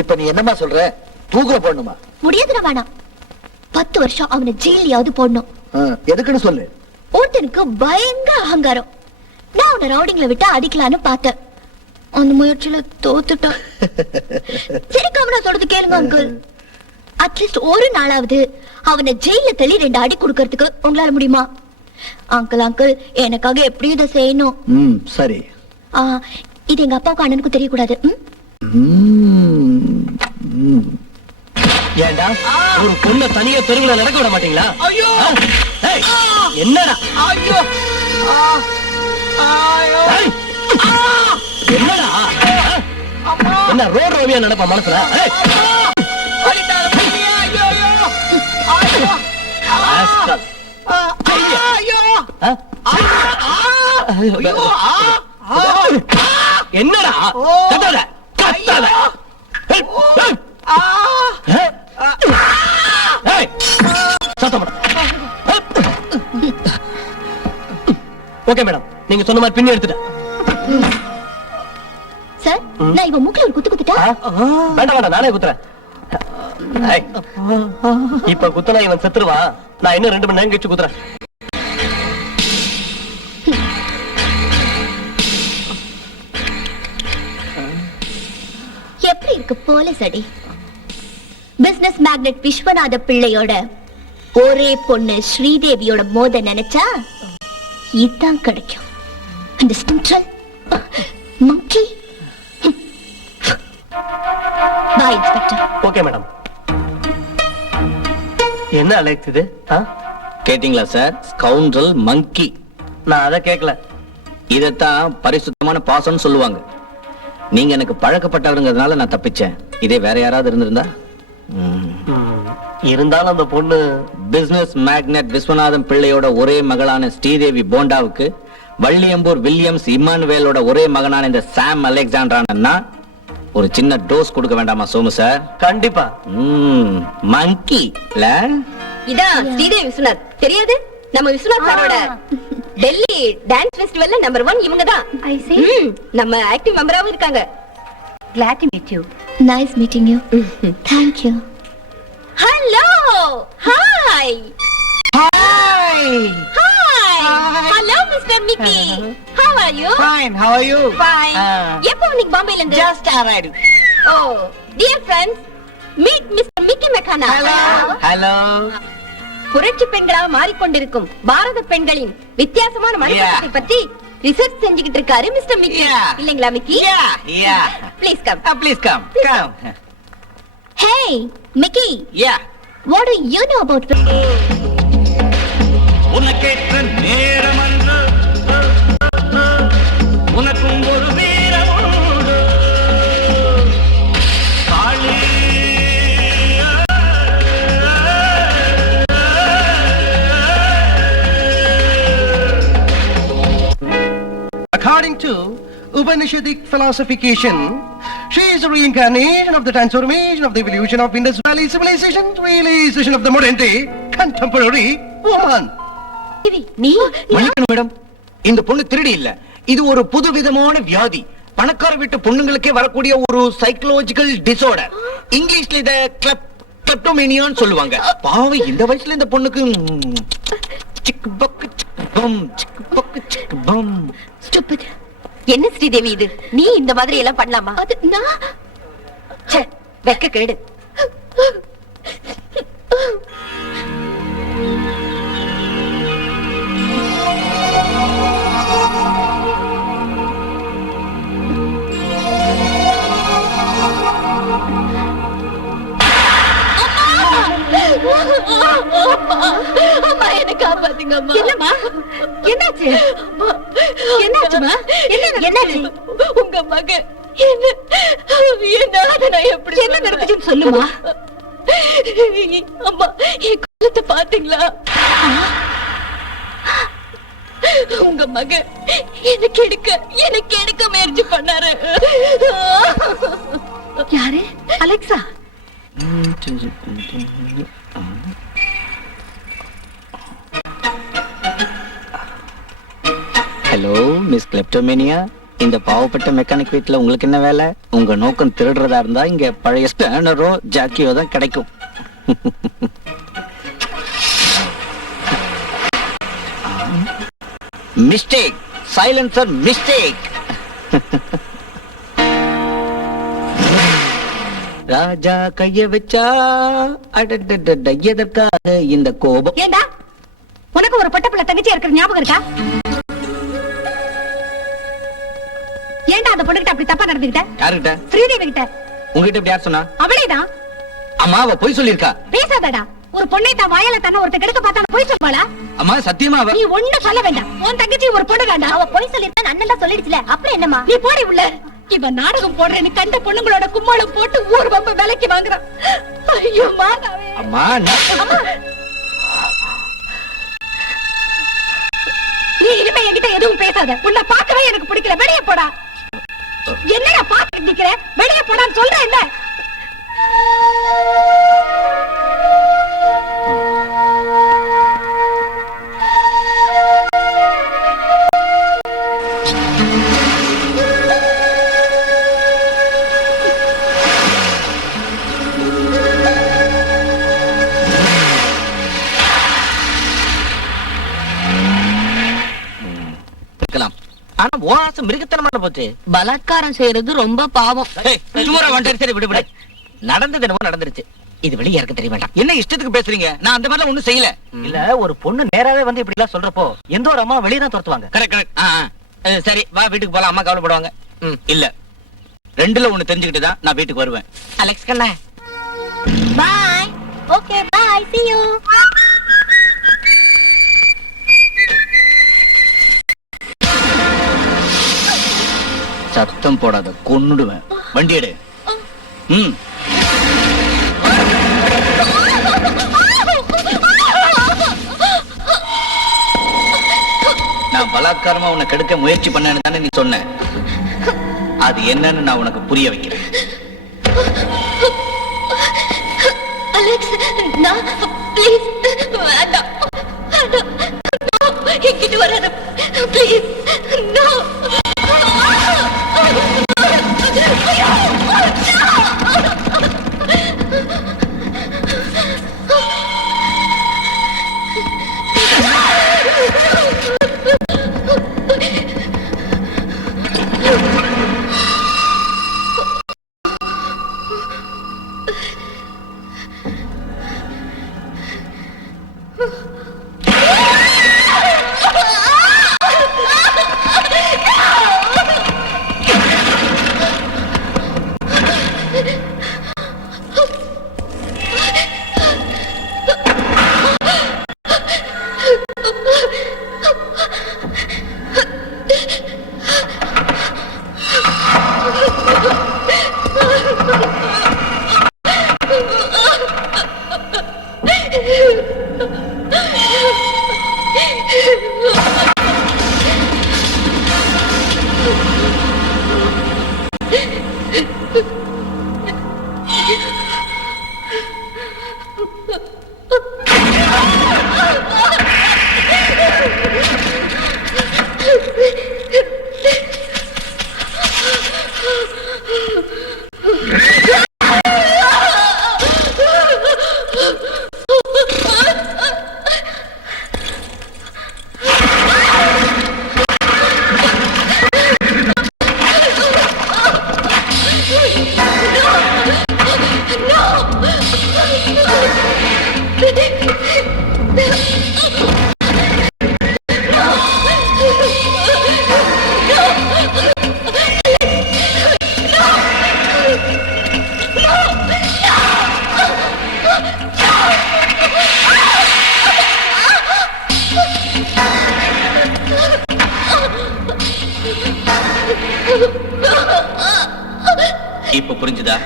இப்ப நீ என்னமா சொல்ற? தூக்குற போடணுமா? முடியாதுடா, வேணாம். 10 வருஷம் அவனை ஜெயிலியாவது போடணும். எதுக்குன்னு சொல்லு. ஒருத்தனுக்கு பயங்கர அகங்காரம். நான் அவனை ரவுடிங்ல விட்டு அடிக்கலான்னு பார்த்தேன். அந்த முயற்சியில தோத்துட்டான். சரி, கவனா சொல்றது கேளுங்க அங்கிள். அட்லீஸ்ட் ஒரு நாளாவது அவனை ஜெயில தள்ளி 2 அடி கொடுக்கறதுக்கு உங்களால முடியுமா? அங்கிள் அங்கிள், எனக்காக எப்படியும் இதை செய்யணும். சரி. இது எங்க அப்பாவுக்கு அண்ணனுக்கும் தெரியக்கூடாது. ஏண்டா ஒரு பொண்ண தனியா தெருவுல நடக்க விட மாட்டீங்களா? ஐயோ, என்னடா? ஐயோ, ஏய், என்னடா? என்ன ரோட் ரோமியா நடப்பா மனசுல? என்னடா? கத்தாத, கத்தாத. ஓகே மேடம், நீங்க சொன்ன மாதிரி பின்னி எடுத்துட்டேன். சார், நான் இவன் மூக்குல ஒரு குத்து குத்துட்டா? வேண்டாம் வேண்டாம், நானே குத்துறேன். இப்ப குத்தனா இவன் செத்துருவா. நான் இன்னும் 2 மணி நேரம் கழிச்சு குத்துறேன். எப்படி இருக்கு போலீஸ் அடி? பிசினஸ் மேக்னெட் விஸ்வநாத பிள்ளையோட ஒரே பொண்ணு ஸ்ரீதேவியோட மோத நினைச்சா இதான் கிடைக்கும். அந்த ஸ்டிங்ட்ரல் மங்கி. பாய் இன்ஸ்பெக்டர். Okay madam. என்ன அலெக்ஸ் இது? கேட்டீங்களா சார்? ஸ்கவுண்டரல் மங்கி. நான் அதை கேட்கல. இதத்தான் பரிசுத்தமான பாசம்னு சொல்லுவாங்க. நீங்க எனக்கு பழக்கப்பட்டவருங்கிறதுனால நான் தப்பிச்சேன். இதே வேற யாராவது இருந்திருந்தா? இருந்தாலும் அந்த பொண்ணு பிசினஸ் மேக்னெட் விஸ்வநாதன் பிள்ளையோட ஒரே மகளான ஸ்ரீதேவி போண்டாவுக்கு வள்ளியம்பூர் வில்லியம்ஸ் இம்மானுவேலோட ஒரே மகனான இந்த சாம் அலெக்சாண்டரானா ஒரு சின்ன டோஸ் கொடுக்க வேண்டாமா சோமு சார்? கண்டிப்பா. மங்கி இல்ல? இதான் ஸ்ரீதேவி விஸ்வநாத். தெரியாது? நம்ம விஸ்வநாத் சாரோட டெல்லி டான்ஸ் ஃபெஸ்டிவல்ல நம்பர் 1 இவங்க தான். நம்ம ஆக்டிவ் மெம்பராவும் இருக்காங்க. Glad to meet you. Nice meeting you. Thank you. Hello. Hi. Hi. Hi. Hello Mr. Mickey. How are you? Fine. How are you? Fine. எப்போ நீங்க பாம்பேல இருந்து? Just arrived. Oh, dear friends, meet Mr. Mickey McKenna. Hello. புரட்சி பெண்களாக மாறிக்கொண்டிருக்கும் பாரத பெண்களின் வித்தியாசமான மனதை பற்றி ரிசர்ச் செஞ்சுக்கிட்டு இருக்காரு மிஸ்டர் மிக்கி. இல்லைங்களா Mickey? Yeah. Please come. Please come. Come. Hey, Mickey. Yeah. What do you know about? உனக்கேற்ற நேரம் அன்று உனக்கும் ஒரு வீரம் உண்டு காளி. According to Upanishadic philosophication, she is a reincarnation of the transformation of the evolution of Indus Valley civilization, realization of the modern day contemporary woman. மன்னிக்கணும் madam, இந்த பொண்ணு திருடி இல்ல. இது ஒரு புதுவிதமான வியாதி. பணக்கார வீட்டு பொண்ணுங்களுக்கே வரக்கூடிய ஒரு சைக்கலாஜிக்கல் டிசார்டர். இங்கிலீஷ்ல இத கிளெப்டோமேனியான்னு சொல்லுவாங்க. பாவி, இந்த வயசுல இந்த பொண்ணுக்கு சிக்கு பக்கு சிக்கு பம் சிக்கு பக்கு சிக்கு பம். Stupid. என்ன ஸ்ரீதேவி இது? நீ இந்த மாதிரி எல்லாம் பண்ணலாமா? அது நான் வெக்க கேடு. அம்மா, என்ன காப்பாத்துங்க அம்மா. என்னம்மா? என்னாச்சு? என்னாச்சுமா? என்னாச்சு? உங்க மகன் என்ன நடந்துச்சுன்னு சொல்லுமா. அம்மா, என் குலத்தை பாத்தீங்களா? உங்க மகன் எனக்கு எடுக்க முயற்சி பண்ணாரு. யாரு? அலெக்சா? ஹலோ மிஸ் கிளெப்டோமேனியா, இந்த பாவப்பட்ட மெக்கானிக் வீட்ல உங்களுக்கு என்ன வேலை? உங்க நோக்கம் திருடுறதா இருந்தா இங்க பழைய ஸ்பேனரோ ஜாக்கியோ தான் கிடைக்கும். Mistake, silencer mistake. ராஜா கைய வச்சா அடடடட, எதற்காக இந்த கோபம்? ஏண்டா உனக்கு ஒரு பொட்ட பிள்ளை தங்கச்சி இருக்கிற ஞாபகம் இருக்கா? ஏண்டா அந்த பொண்ணுகிட்ட அப்படி தப்பா நடந்துகிட்ட? யாருகிட்ட? ஸ்ரீதேவி கிட்ட. உங்ககிட்ட இப்படி யார் சொன்னா? அவளேதான். அம்மா, அவ பொய் சொல்லிருக்கா. பேசாதடா. ஒரு பொண்ணை தான் வாயால தன்ன ஒருத்த கெடுக்க பார்த்தா பொய் சொல்வாளா? அம்மா சத்தியமா அவ. நீ ஒண்ணும் சொல்ல வேண்டாம். உன் தங்கச்சி ஒரு பொண்ணு தான்டா. அவ பொய் சொல்லிருந்தா அண்ணன் தான் சொல்லிடுச்சுல, அப்புறம் என்னம்மா? நீ போடி உள்ள. இவன் நாடகம் போடுறேன்னு கண்ட பொண்ணுங்களோட கும்மாளம் போட்டு ஊர் பம்ப விலைக்கு வாங்குறான். ஐயோ மாதாவே. அம்மா நீ இனிமே என்கிட்ட எதுவும் பேசாத. உன்னை பார்க்கவே எனக்கு பிடிக்கல. வெளியே போடா. என்னடா பாத்துட்டு நிக்கிற? வெளியே போடான்னு சொல்றேன் இல்ல. இருக்கலாம். ஆனா ஓராசை மிருகத்தனமான போச்சு. பலாத்காரம் செய்யறது ரொம்ப பாவம். சரி விடு விடு. நடந்தது என்னமோ நடந்துருச்சு. இது வெளியே யாருக்கு தெரிய வேண்டாம். என்ன இஷ்டத்துக்கு பேசுறீங்க? நான் அந்த மாதிரிலாம் ஒண்ணும் செய்யல. இல்ல, ஒரு பொண்ணு நேராவே வந்து இப்படி எல்லாம் சொல்றப்போ எந்த ஒரு அம்மா வெளியே தான் துரத்துவாங்க. Correct correct. சரி வா, வீட்டுக்கு போலாம். அம்மா கவலைப்படுவாங்க. இல்ல, ரெண்டுல ஒண்ணு தெரிஞ்சுக்கிட்டு தான் நான் வீட்டுக்கு வருவேன். அலெக்ஸ் கண்ணா, bye. Okay bye, see you. சத்தம் போடாத, கொன்னுடுவேன். வண்டி எடு. நான் பலாத்காரமா உன்னை கெடுக்க முயற்சி பண்ணேன்னு தானே நீ சொன்ன. அது என்னன்னு நான் உனக்கு புரிய வைக்கிறேன். அலெக்ஸ், நான் ப்ளீஸ் வேண்டாம். என்கிட்ட வராத ப்ளீஸ். நோ. புரிஞ்சுதா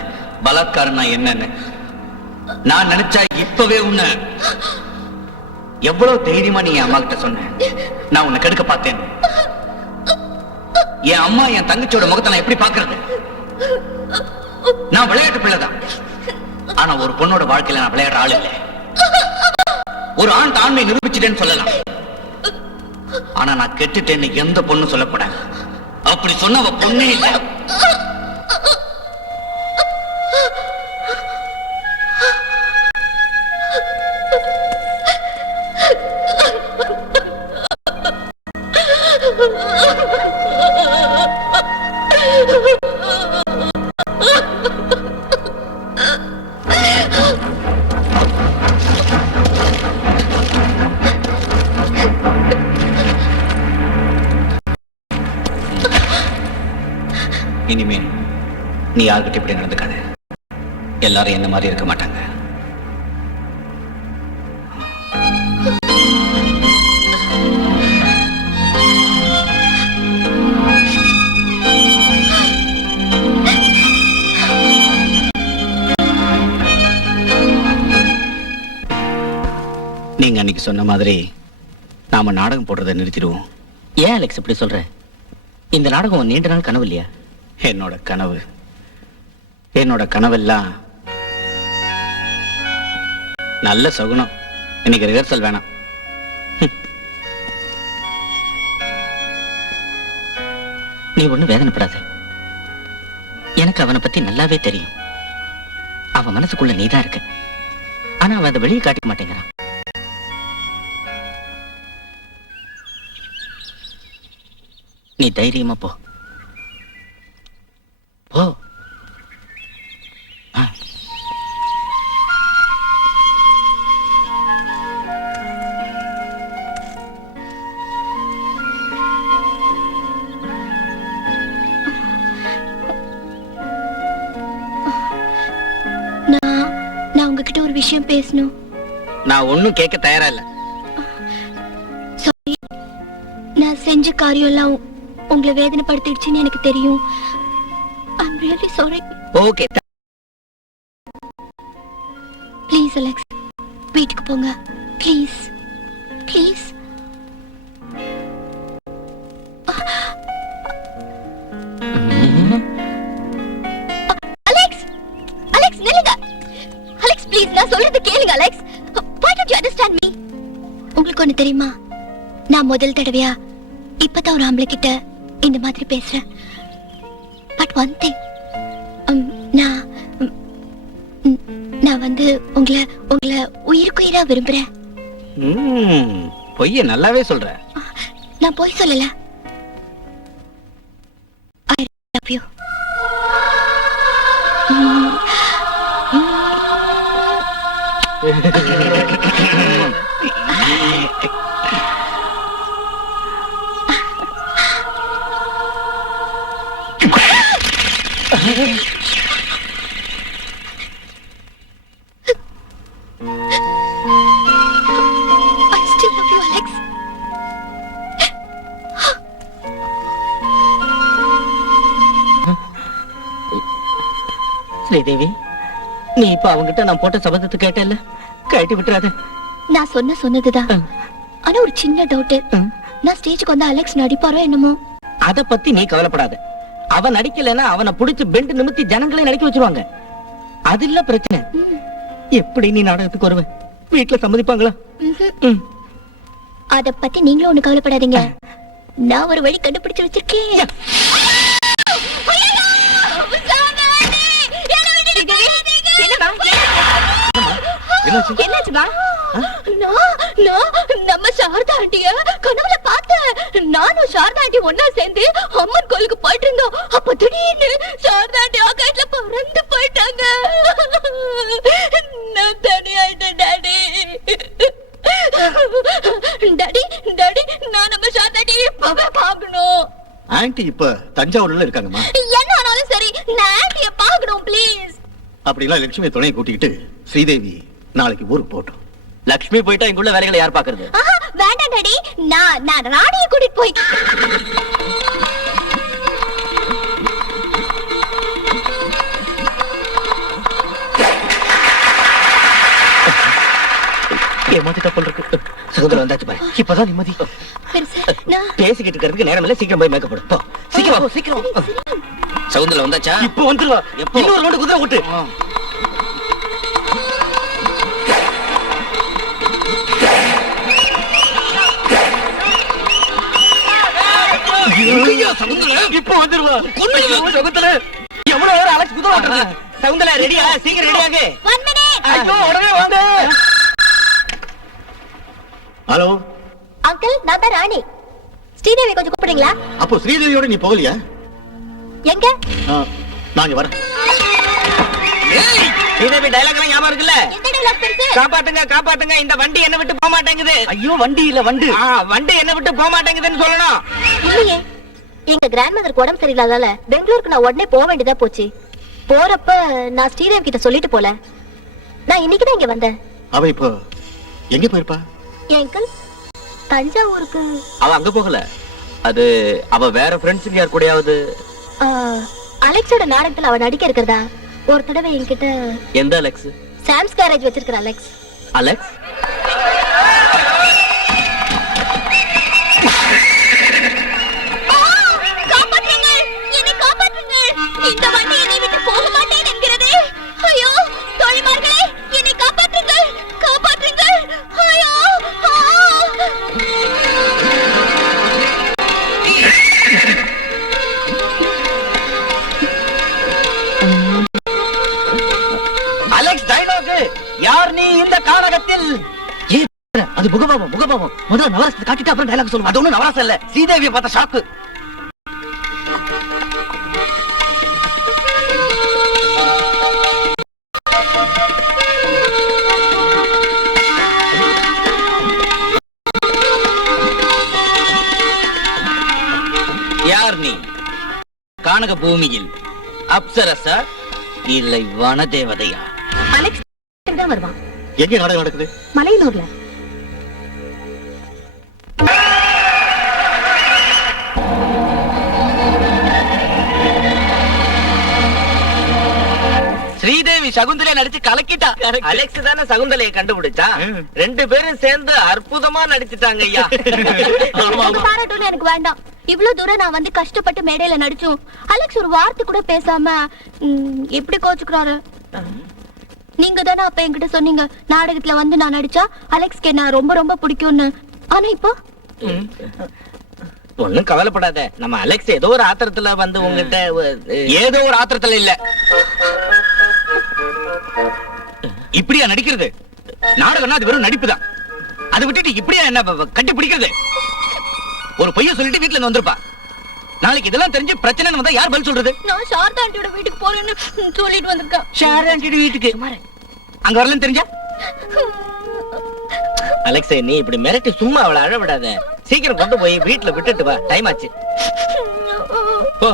பலாத்காரம்னா என்னன்னு? நான் நினைச்சா இப்பவே உன்னை எவ்வளவு தைரியமா நீ என் அம்மா கிட்ட சொன்ன நான் உன்னை கெடுக்க பார்த்தேன். என் அம்மா என் தங்கச்சியோட முகத்தை நான் எப்படி பாக்குறது? நான் விளையாட்டு பிள்ளைதான். ஆனா ஒரு பொண்ணோட வாழ்க்கையில நான் விளையாடுற ஆள் இல்லை. ஒரு ஆண் ஆண்மை நிரூபிச்சுட்டேன்னு சொல்லலாம். ஆனா நான் கெட்டுட்டேன்னு எந்த பொண்ணு சொல்லக்கூடாது. அப்படி சொன்ன அவ பொண்ணே இல்லை. இனிமே நீ யார்கிட்ட இப்படி நடந்துக்காத. எல்லாரும் என்ன மாதிரி இருக்க மாட்டாங்க. நீங்க அன்னைக்கு சொன்ன மாதிரி நாம நாடகம் போடுறதை நிறுத்திடுவோம். ஏன் அலெக்ஸ் இப்படி சொல்ற? இந்த நாடகம் நீண்ட நாள் கனவு இல்லையா? என்னோட கனவெல்லாம் நல்ல சகுனம். இன்னைக்கு ரிஹர்சல் வேணாம். நீ ஒண்ணு வேதனைப்படாத. எனக்கு அவனை பத்தி நல்லாவே தெரியும். அவன் மனசுக்குள்ள நீதான் இருக்க. ஆனா அவன் அதை வெளியே காட்டிக்க மாட்டேங்கிறான். நீ தைரியமா போ போ. நான் உங்ககிட்ட ஒரு விஷயம் பேசணும். நான் ஒண்ணும் கேட்க தயாரா இல்ல. சாரி, நான் செஞ்ச காரியம் எல்லாம் உங்களை வேதனைப்படுத்திடுச்சுன்னு எனக்கு தெரியும். I'm really sorry. Okay. Please Alex, வீட்டுக்கு போங்க. Please please. அலெக்ஸ், அலெக்ஸ் நில்லுங்க. அலெக்ஸ் ப்ளீஸ், நான் சொல்றது கேளுங்க Alex. Why don't you understand me? உங்களுக்கு ஒண்ணு தெரியுமா? நான் முதல் தடவையா இப்பதான் ஒரு ஆம்பளை கிட்ட இந்த மாதிரி பேசுறேன். பட் ஒன் திங், நான் வந்து உங்களை உயிருக்குயிரா விரும்புறேன். பொய்ய நல்லாவே சொல்ற. நான் பொய் சொல்லல. I love you. I still love you, Alex. Sridevi, நீ இப்ப அவங்கிட்ட நான் போட்ட சபதத்தை கேட்டல, கட்டி விட்டுறாத. நான் சொன்னதுதான். ஆனா ஒரு சின்ன டவுட். நான் ஸ்டேஜுக்கு வந்தா அலெக்ஸ் நடிப்பாரோ என்னமோ? அத பத்தி நீ கவலைப்படாத. அவன் நடிக்கலன்னா அவனை புடிச்சு பெண்ட் நிமித்தி ஜனங்களே நடிக்க வச்சிருவாங்க. அது இல்ல பிரச்சனை. எப்படி நீ நாடகத்துக்கு வருவ? வீட்டுல சம்மதிப்பாங்களா? அத பத்தி நீங்களும் ஒண்ணு கவலைப்படாதீங்க. நான் ஒரு வழி கண்டுபிடிச்சு வச்சிருக்கேன். என்னாச்சுமா? நம்ம சாரதா ஆண்டிய கனவுல பார்த்தேன். நானும் சாரதா ஆண்டி ஒன்னா சேர்ந்து அம்மன் கோயிலுக்கு போயிட்டு இருந்தோம். அப்ப திடீர்னு சாரதா ஆண்டி ஆகாயத்துல பறந்து போயிட்டாங்க. நான் தனியாயிட்டேன் டாடி. டாடி டாடி, நான் நம்ம சாரதா ஆண்டி இப்பவே பார்க்கணும். ஆன்ட்டி இப்ப தஞ்சாவூர்ல இருக்காங்கம்மா. என்ன ஆனாலும் சரி, நான் ஆண்டிய பார்க்கணும் ப்ளீஸ். அப்படிலாம் லட்சுமி துணையை கூட்டிக்கிட்டு ஸ்ரீதேவி நாளைக்கு ஊருக்கு போட்டோம். லக்ஷ்மி போயிட்டா இங்குள்ள வேலைகளை யார் பாக்குறது? வேண்டாம் டாடி, நான் ராணியை கூட்டிட்டு போய். ஏமாத்திட்டா போல இருக்கு. சகுந்தலை வந்தாச்சு பாரு. இப்பதான் நிம்மதி. பெருசு நான் பேசிக்கிட்டு இருக்கிறதுக்கு நேரம் இல்ல, சீக்கிரம் போய் மேக்கப் போடு. போ சீக்கிரம் போ, சீக்கிரம். சகுந்தலை வந்தாச்சா? இப்போ வந்துருவா. எப்போ? இன்னொரு ரவுண்டு குதிரை ஓட்டு. எங்கய்யா சகுந்தலை? இப்போ வந்துருவா. கொன்னுடுவேன். சகுந்தலை, எவ்வளவு நேரம் அலெக்ஸ் குதிரை ஓட்டுறது? சகுந்தலை ரெடியா? சீக்கிரம் ரெடியாகு. 1 minute. ஐயோ, உடனே வாங்க. ஹலோ, அங்கிள் நான் தான் ராணி. ஸ்ரீதேவி கொஞ்சம் கூப்பிடுறீங்களா? அப்போ ஸ்ரீதேவியோட நீ போகலையா? எங்க? நான் இங்க வரேன். ஸ்ரீதேவி டயலாக் எல்லாம் ஞாபகம் இருக்குல்ல? எந்த டைலாக் பெருசு? காப்பாத்துங்க காப்பாத்துங்க, இந்த வண்டி என்ன விட்டு போக மாட்டேங்குது. ஐயோ, வண்டி இல்ல வண்டு. வண்டி என்ன விட்டு போக மாட்டேங்குதுன்னு சொல்லணும். இல்லையே, எங்க கிராண்ட் மதருக்கு உடம்பு சரியில்லாதால பெங்களூருக்கு நான் உடனே போக வேண்டியதா போச்சு. போறப்ப நான் ஸ்ரீதேவி கிட்ட சொல்லிட்டு போல. நான் இன்னைக்குதான் இங்க வந்தேன். அவ இப்போ எங்க போயிருப்பா? என் அங்கிள் தஞ்சாவூருக்கு அவ அங்க போகல. அது அவ வேற ஃப்ரெண்ட்ஸுங்க யார் கூடயாவது. அலெக்ஸோட நாடகத்துல அவ நடிக்க இருக்கிறதா ஒரு தடவை என்கிட்ட. எந்த அலெக்ஸ்? சாம்ஸ் கேரேஜ் வச்சிருக்கிற அலெக்ஸ். அலெக்ஸ்? காப்பாற்றுங்கள், என்னை காப்பாற்றுங்கள். இந்த வண்டி என்னை விட்டு போக மாட்டேன் என்கிறதே. ஐயோ தோழிமார்களே, என்னை காப்பாற்றுங்கள், காப்பாற்றுங்கள். ஐயோ அலெக்ஸ் டயலாக். யார் நீ இந்த கானகத்தில்? அது முகபாவம் முகபாவம். முதல்ல நவரசத்தை காட்டிட்டு அப்புறம் டயலாக் சொல்லுங்க. அது ஒண்ணும் நவரசம் இல்ல, ஸ்ரீதேவியை பார்த்த ஷாக்கு. யார் நீ? கானக பூமியில் அப்சரசா இல்லை வனதேவதையா? அலெக்ஸ் தான் வருவான். எங்க நாடகம் நடக்குது? மலையனூர்ல. ஸ்ரீதேவி சகுந்தலையை நடிச்சு கலக்கிட்டா. அலெக்ஸ் தானே சகுந்தலையை கண்டுபிடிச்சா. ரெண்டு பேரும் சேர்ந்து அற்புதமா நடிச்சுட்டாங்க ஐயா. உங்க பாராட்டுல எனக்கு வேண்டாம். இவ்வளவு தூரம் நான் வந்து கஷ்டப்பட்டு மேடையில நடிச்சும் அலெக்ஸ் ஒரு வார்த்தை கூட பேசாம எப்படி கோச்சுக்கிறாரு? நீங்க தானே அப்ப என்கிட்ட சொன்னீங்க நாடகத்துல வந்து நான் நடிச்சா அலெக்ஸ்க்கு என்ன ரொம்ப ரொம்ப பிடிக்கும்னு. ஆனா இப்போ ஒண்ணும் கவலைப்படாத. நம்ம அலெக்ஸ் ஏதோ ஒரு ஆத்திரத்துல வந்து உங்ககிட்ட ஏதோ ஒரு ஆத்திரத்துல இல்ல. இப்படியா நடிக்கிறது? நாடகம்னா அது வெறும் நடிப்பு தான். அதை விட்டுட்டு இப்படியா என்ன கட்டி பிடிக்கிறது? ஒரு பொய்ய சொல்லிட்டு வீட்டுல இருந்து வந்திருப்பா. நாளைக்கு இதெல்லாம் தெரிஞ்சு பிரச்சனை வந்தா யார் பதில் சொல்றது? நான் சாரதா ஆண்டியோட வீட்டுக்கு போறேன்னு சொல்லிட்டு வந்திருக்கேன். ஷாரதா ஆண்டி வீட்டுக்கு அங்க வரலன்னு தெரிஞ்சா? அலெக்ஸ், நீ இப்படி மிரட்டி சும்மா அவளை அழ விடாத. சீக்கிரம் கொண்டு போய் வீட்டுல விட்டுட்டு வா, டைம் ஆச்சு. போ.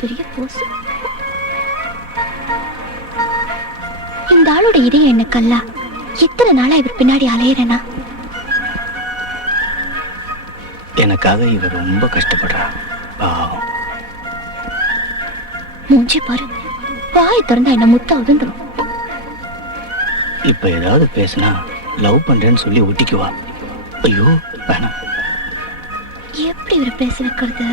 பெரிய போஸ். இந்த ஆளோட இதயம் என்ன கல்லா? எத்தனை நாளா இவர் பின்னாடி அலையிறேனா? எனக்காக இவ ரொம்ப கஷ்டப்படுறா. பாவம். மூஞ்சி பாரு, வாயை திறந்தா என்ன முத்தா உதுந்துரும். இப்ப ஏதாவது பேசினா லவ் பண்றேன்னு சொல்லி ஒட்டிக்குவா. ஐயோ வேணாம். எப்படி இவரை பேச வைக்கிறது?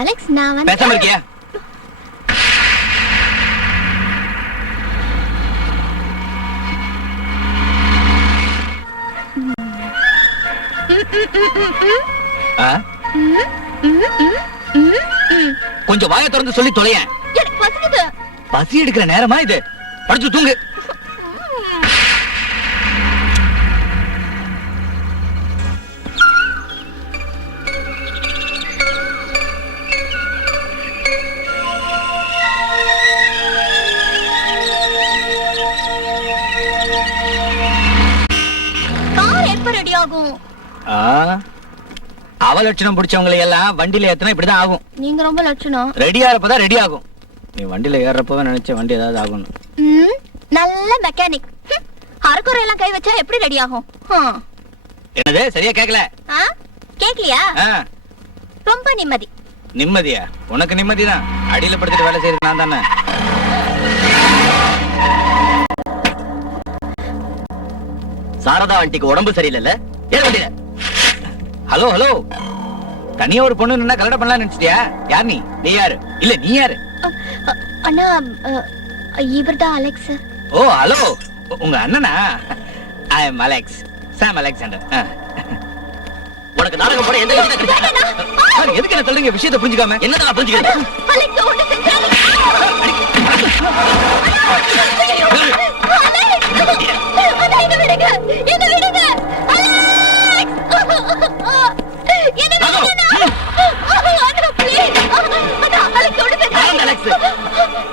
அலெக்ஸ், நான் வந்து பேசாம இருக்கியா? கொஞ்சம் வாயை திறந்து சொல்லி தொலைய. எனக்கு பசிக்குது. பசி எடுக்கிற நேரமா இது? படுத்து தூங்கு. கார் எப்ப ரெடி ஆகும்? அவலட்சணம் பிடிச்சவங்களை எல்லாம் வண்டியில ஏத்தனா இப்படிதான் ஆகும். நீங்க ரொம்ப லட்சணம். ரெடி ஆறப்பதான் ரெடி ஆகும். நீ வண்டியில ஏறப்பதான் நினைச்ச வண்டி ஏதாவது ஆகணும். நல்ல மெக்கானிக். அரைக்குறை எல்லாம் கை வச்சா எப்படி ரெடி ஆகும்? என்னது சரியா கேக்கல? கேக்கலையா? ரொம்ப நிம்மதி. நிம்மதியா? உனக்கு நிம்மதிதான். அடியில படுத்துட்டு வேலை செய்யறது நான் தானே. சாரதா ஆண்டிக்கு உடம்பு சரியில்லைல்ல? ஏன் வண்டியில? ஹலோ ஹலோ, தனியா ஒரு பொண்ணு நின்னா கலட பண்ணலாம் நினைச்சிட்டியா? யார் நீ? நீ யாரு? இல்ல நீ யாரு? அண்ணா, இவர்தான் அலெக்ஸ். ஓ ஹலோ, உங்க அண்ணனா? I am Alex, Sam Alexander. உனக்கு நாடகம் போட எந்த சார், எதுக்கு என்ன சொல்றீங்க? விஷயத்தை புரிஞ்சுக்காம என்னதான் புரிஞ்சுக்கிறேன்? அலெக்ஸ் ஒண்ணு செஞ்சாரு. என்ன விடுங்க, என்ன விடுங்க.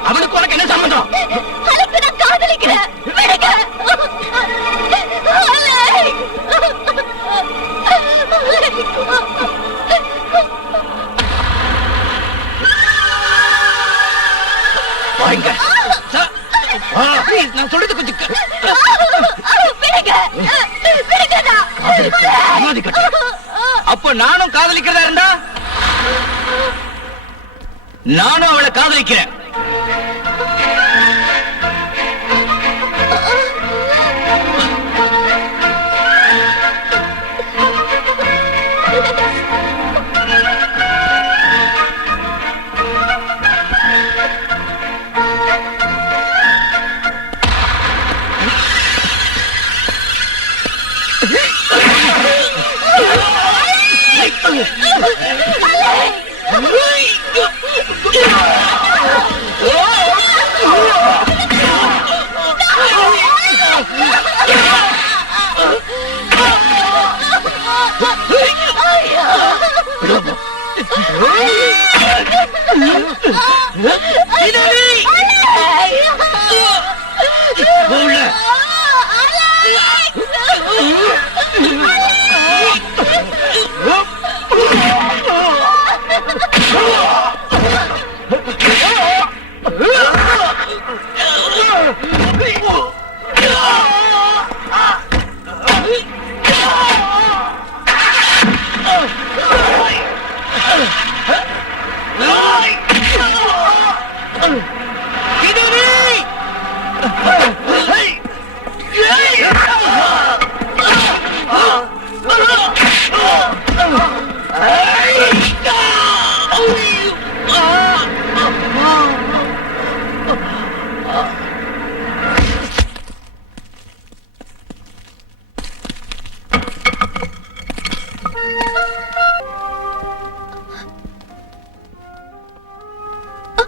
அவனுக்கு உனக்கு என்ன சம்பந்தம்? அலெக்ஸ், நான் காதலிக்கிறேன். விடுங்க. வாங்க சார், ப்ளீஸ், நான் சொல்றது கொஞ்சம் அப்போ நானும் காதலிக்கிறதா இருந்தா நானும் அவளை காதலிக்கிறேன்.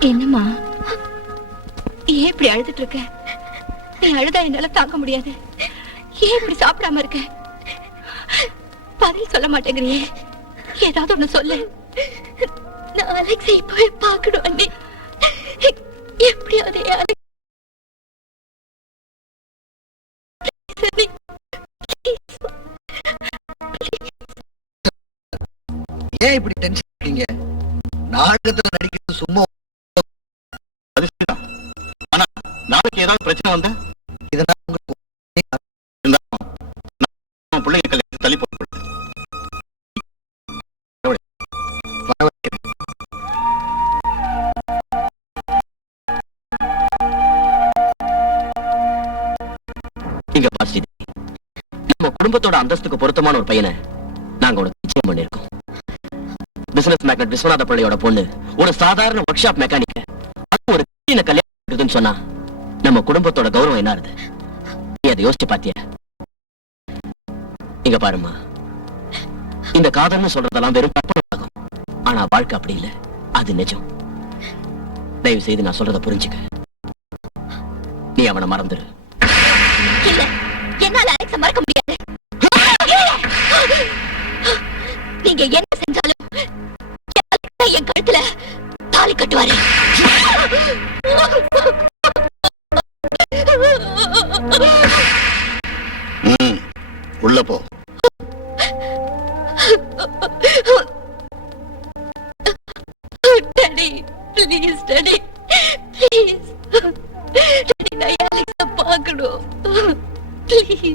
என்னம்மா, ஏன் இப்படி அழுதுட்டு இருக்க? நீ அழுதா என்னால தாங்க முடியாது. ஏன் இப்படி சாப்பிடாம இருக்க? பதில் சொல்ல மாட்டேங்கிறியே, ஏதாவது ஒண்ணு சொல்லு. நான் அலெக்ஸை இப்பவே பார்க்கணும் அண்ணே. எப்படியாவது ஏன் இப்படி டென்ஷன் ஆறீங்க? நாடகத்துல நடிக்கிறது சும்மா. அது சரிதான். ஆனா நாளைக்கு ஏதாவது பிரச்சனை வந்தா இதனால உங்களுக்கு பிள்ளைங்க கல்யாணத்தை தள்ளி போட்டு இங்க பாசி, நம்ம குடும்பத்தோட அந்தஸ்துக்கு பொருத்தமான ஒரு பையனை நாங்க உனக்கு நிச்சயம் பண்ணிருக்கோம். பிசினஸ் மேக்னட் விஸ்வநாத பிள்ளையோட பொண்ணு ஒரு சாதாரண ஒர்க் ஷாப் மெக்கானிக், அது ஒரு கல்யாணம் சொன்னா நம்ம குடும்பத்தோட கௌரவம் என்ன ஆகுது? நீ அதை யோசிச்சு பாத்திய? இங்க பாருமா, இந்த காதல்னு சொல்றதெல்லாம் வெறும் கற்பனை ஆகும். ஆனா வாழ்க்கை அப்படி இல்ல, அது நிஜம். தயவு செய்து நான் சொல்றத புரிஞ்சுக்க. நீ அவனை மறந்துரு. இல்ல, என்னால அலெக்ஸை மறக்க முடியாது. நீங்க என்ன செஞ்சாலும் என் கழுத்துல தாலி கட்டுவாரு. உள்ள போ. Daddy, please daddy, please daddy, நான் அலெக்ஸை பார்க்கணும். ப்ளீஸ்.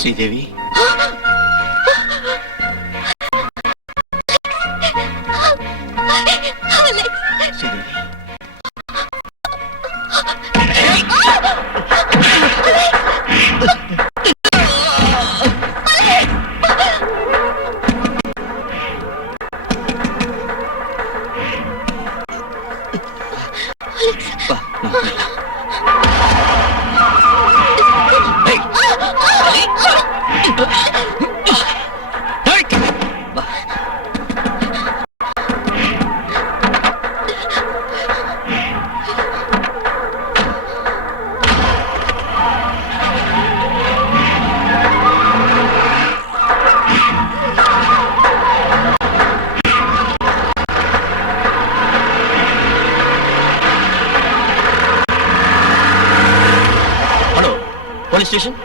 ஸ்ரீதேவி ஸ்ரீதேவி வா, நம்ம போயிடலாம். ஏய். ஏய். வா. ஹலோ போலீஸ் ஸ்டேஷன்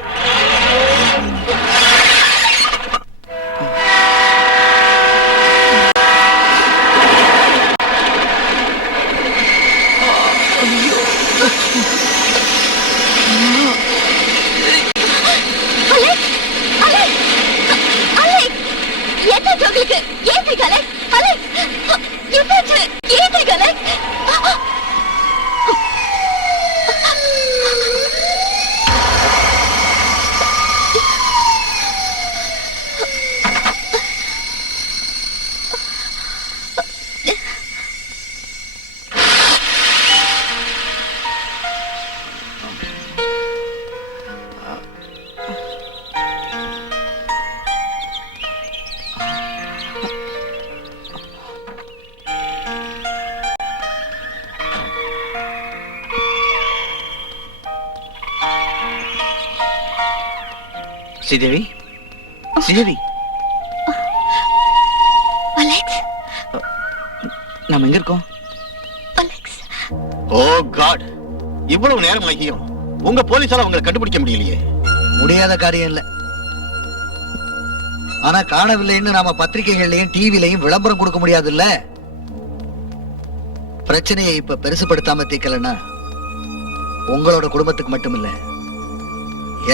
என்னாச்சு உங்களுக்கு? ஏன் அலெக்ஸ்? அலெக்ஸ் என்னாச்சு? ஏன் அலெக்ஸ்? ஸ்ரீதேவி ஸ்ரீதேவி அலெக்ஸ் நாம எங்க இருக்கோம்? அலெக்ஸ் ஓ காட், இவ்வளவு நேரம் ஆகியும் உங்க போலீஸால உங்களை கண்டுபிடிக்க முடியலையே. முடியாத காரியம் இல்ல. ஆனா காணவில்லைன்னு நாம பத்திரிகைகள்லயும் டிவிலையும் விளம்பரம் கொடுக்க முடியாது இல்ல. பிரச்சனையை இப்ப பெருசுபடுத்தாம தீக்கலன்னா உங்களோட குடும்பத்துக்கு மட்டும் இல்ல,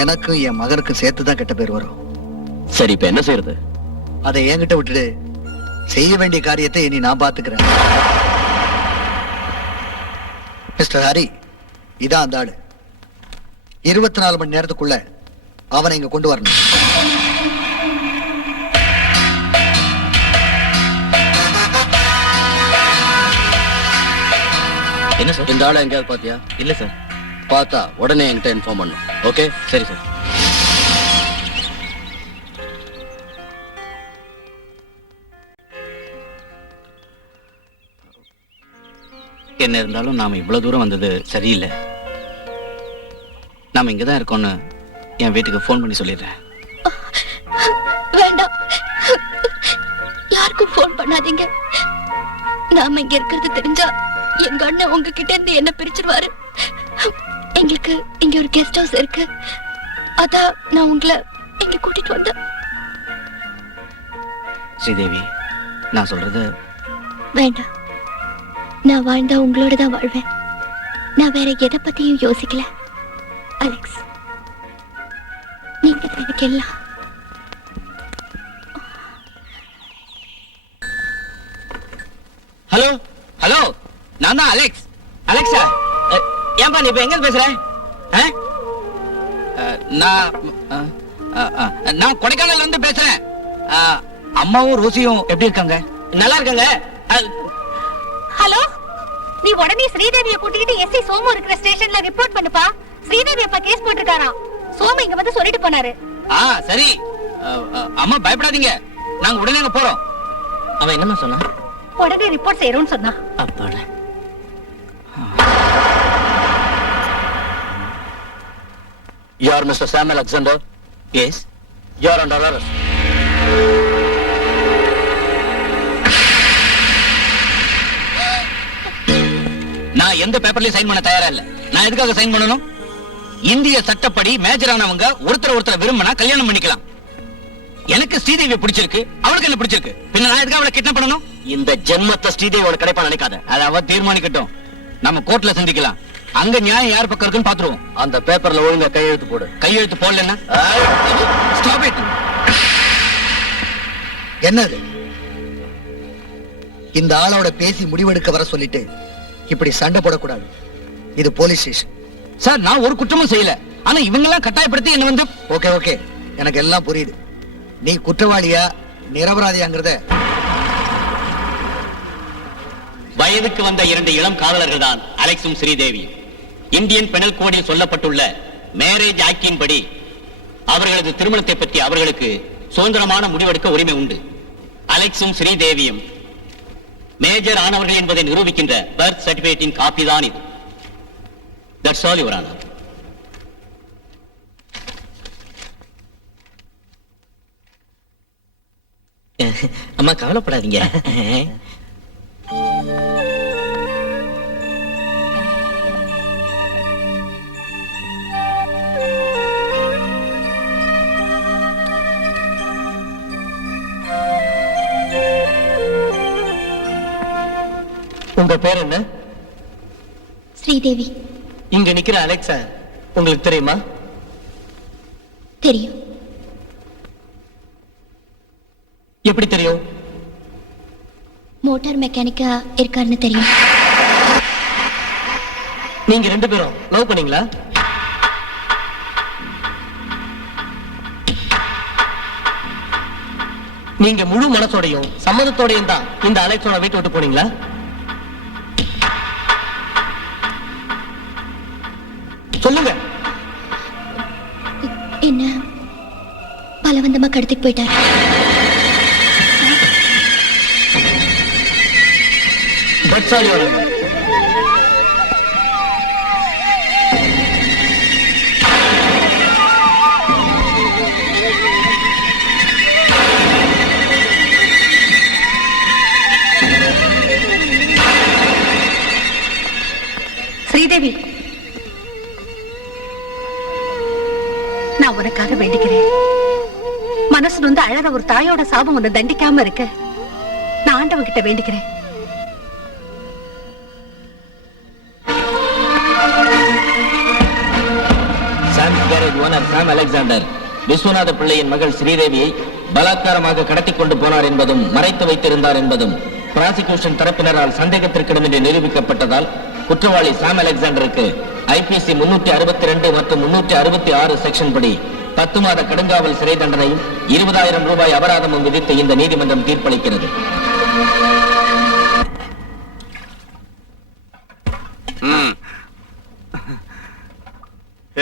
எனக்கும் என் மகனுக்கும் சேர்த்துதான் கெட்ட பேர் வரும். சரி, இப்ப என்ன செய்யறது? அதை என்கிட்ட விட்டுடு. செய்ய வேண்டிய காரியத்தை இனி நான் பாத்துக்கிறேன். மிஸ்டர் ஹரி, இதான் அந்த ஆளு. 24 மணி நேரத்துக்குள்ள அவனை இங்க கொண்டு வரணும். என்ன சார்? இந்த ஆளை எங்கேயாவது பாத்தியா? இல்ல சார். பார்த்தா உடனே என்கிட்ட இன்ஃபார்ம் பண்ணும். ஓகே? சரி சார். என்ன இருந்தாலும் நாம இவ்வளவு தூரம் வந்தது சரியில்லை. நாம இங்கதான் இருக்கோம்னு என் வீட்டுக்கு ஃபோன் பண்ணி சொல்லிடுறேன். வேண்டாம், யாருக்கும் ஃபோன் பண்ணாதீங்க. நாம இங்க இருக்கிறது தெரிஞ்சா எங்க அண்ணன் உங்ககிட்ட இருந்து என்ன பிரிச்சிருவாரு. எங்களுக்கு இங்க ஒரு கெஸ்ட் ஹவுஸ் இருக்கு, அதான் நான் உங்களை இங்க கூட்டிட்டு வந்தேன். ஸ்ரீதேவி, நான் சொல்றது வேண்டாம், நான் வாழ்ந்தா உங்களோட தான் வாழ்வேன். நான் வேற எதை பத்தியும் யோசிக்கல. அலெக்ஸ், நீங்க தான் எனக்கு எல்லாம். ஹலோ ஹலோ, நான் தான் அலெக்ஸ். அலெக்ஸா, ஏன்பா நீ இப்ப எங்க பேசுற? நான் கொடைக்கானல்ல இருந்து பேசுறேன். அம்மாவும் ரோசியும் எப்படி இருக்காங்க? நல்லா இருக்காங்க. ஹலோ, நீ உடனே ஸ்ரீதேவியை கூட்டிக்கிட்டு எஸ்ஐ சோமு இருக்கிற ஸ்டேஷன்ல ரிப்போர்ட் பண்ணுப்பா. ஸ்ரீதேவி அப்பா கேஸ் போட்டிருக்காராம். சோமு இங்க வந்து சொல்லிட்டு போனாரு. சரி. அம்மா பயப்படாதீங்க, நாங்க உடனே அங்க போறோம். அவன் என்னமா சொன்னா? உடனே ரிப்போர்ட் செய்யறோம்னு சொன்னா. அப்பாடா. You are Mr. Sam Alexander? Yes. You are under arrest. நான் எந்த பேப்பர்லயும் சைன் பண்ண தயாரா இல்ல. நான் எதுக்காக சைன் பண்ணணும்? இந்திய சட்டப்படி மேஜர் ஆனவங்க ஒருத்தர் விரும்பினா கல்யாணம் பண்ணிக்கலாம். எனக்கு ஸ்ரீதேவி பிடிச்சிருக்கு, அவளுக்கு என்ன பிடிச்சிருக்கு. பின்ன நான் எதுக்காக அவளை கிட்னாப் பண்ணணும்? இந்த ஜென்மத்தை ஸ்ரீதேவியோட கிடைப்பா நினைக்காத. அதை அவ தீர்மானிக்கட்டும். நம்ம கோர்ட்ல சந்திக்கலாம். அங்க நியாயம் யார் பக்கம் இருக்குன்னு பாத்துருவோம். அந்த பேப்பர்ல ஒழுங்கா கையெழுத்து போடு. கையெழுத்து போடலன்னா ஸ்டாப் இட். என்னது இந்த ஆளோட பேசி முடிவெடுக்க வர சொல்லிட்டு இப்படி சண்டை போடக்கூடாது. இது போலீஸ் ஸ்டேஷன். சார் நான் ஒரு குற்றமும் செய்யல. ஆனா இவங்க எல்லாம் கட்டாயப்படுத்தி என்ன வந்து ஓகே ஓகே, எனக்கு எல்லாம் புரியுது. நீ குற்றவாளியா நிரபராதியாங்கிறத வயதுக்கு வந்த 2 இளம் காதலர்கள் தான் அலெக்ஸும் ஸ்ரீதேவியும். இந்தியன் பெனல் கோடில் சொல்லப்பட்டுள்ள மேரேஜ் ஆக்டின் படி அவர்களது திருமணத்தை பற்றி அவர்களுக்கு சுதந்திரமான முடிவெடுக்க உரிமை உண்டு. அலெக்ஸும் ஸ்ரீதேவியும் மேஜர் ஆனவர்கள் என்பதை நிரூபிக்கின்ற பர்த் சர்டிபிகேட்டின் காப்பி தான் இது. That's all your honour. அம்மா கவலைப்படாதீங்க. உங்க பேர் என்ன? ஸ்ரீதேவி. இங்க நிக்கிற அலெக்ஸா உங்களுக்கு தெரியுமா? தெரியும். எப்படி தெரியும்? மோட்டார் மெக்கானிக்கா இருக்காருன்னு தெரியும். நீங்க 2 பேரும் லவ் பண்ணீங்களா? நீங்க முழு மனசோடையும் சம்மதத்தோடையும் தான் இந்த அலெக்ஸோட வீட்டை விட்டு போனீங்களா? சொல்லுங்க. என்ன பலவந்தமா கடத்திட்டு போயிட்டாரு. That's all your honor. Sridevi, நான் உனக்காக வேண்டிக்கிறேன். மனசு வந்து அழற ஒரு தாயோட சாபம் உன்னை தண்டிக்காம இருக்க நான் ஆண்டவன் கிட்ட வேண்டிக்கிறேன். சாம் அலெக்சாண்டர் விஸ்வநாத பிள்ளையின் மகள் ஸ்ரீதேவியை பலாத்காரமாக கடத்தி கொண்டு போனார் என்பதும் மறைத்து வைத்திருந்தார் என்பதும் பிராசிக்யூஷன் தரப்பினரால் சந்தேகத்திற்கிடமின்றி நிரூபிக்கப்பட்டதால் குற்றவாளி சாம் அலெக்சாண்டருக்கு ஐபிசி 362 மற்றும் 366 செக்ஷன் படி 10 மாத கடுங்காவல் சிறை தண்டனையும் 20,000 ரூபாய் அபராதமும் விதித்து இந்த நீதிமன்றம் தீர்ப்பளிக்கிறது.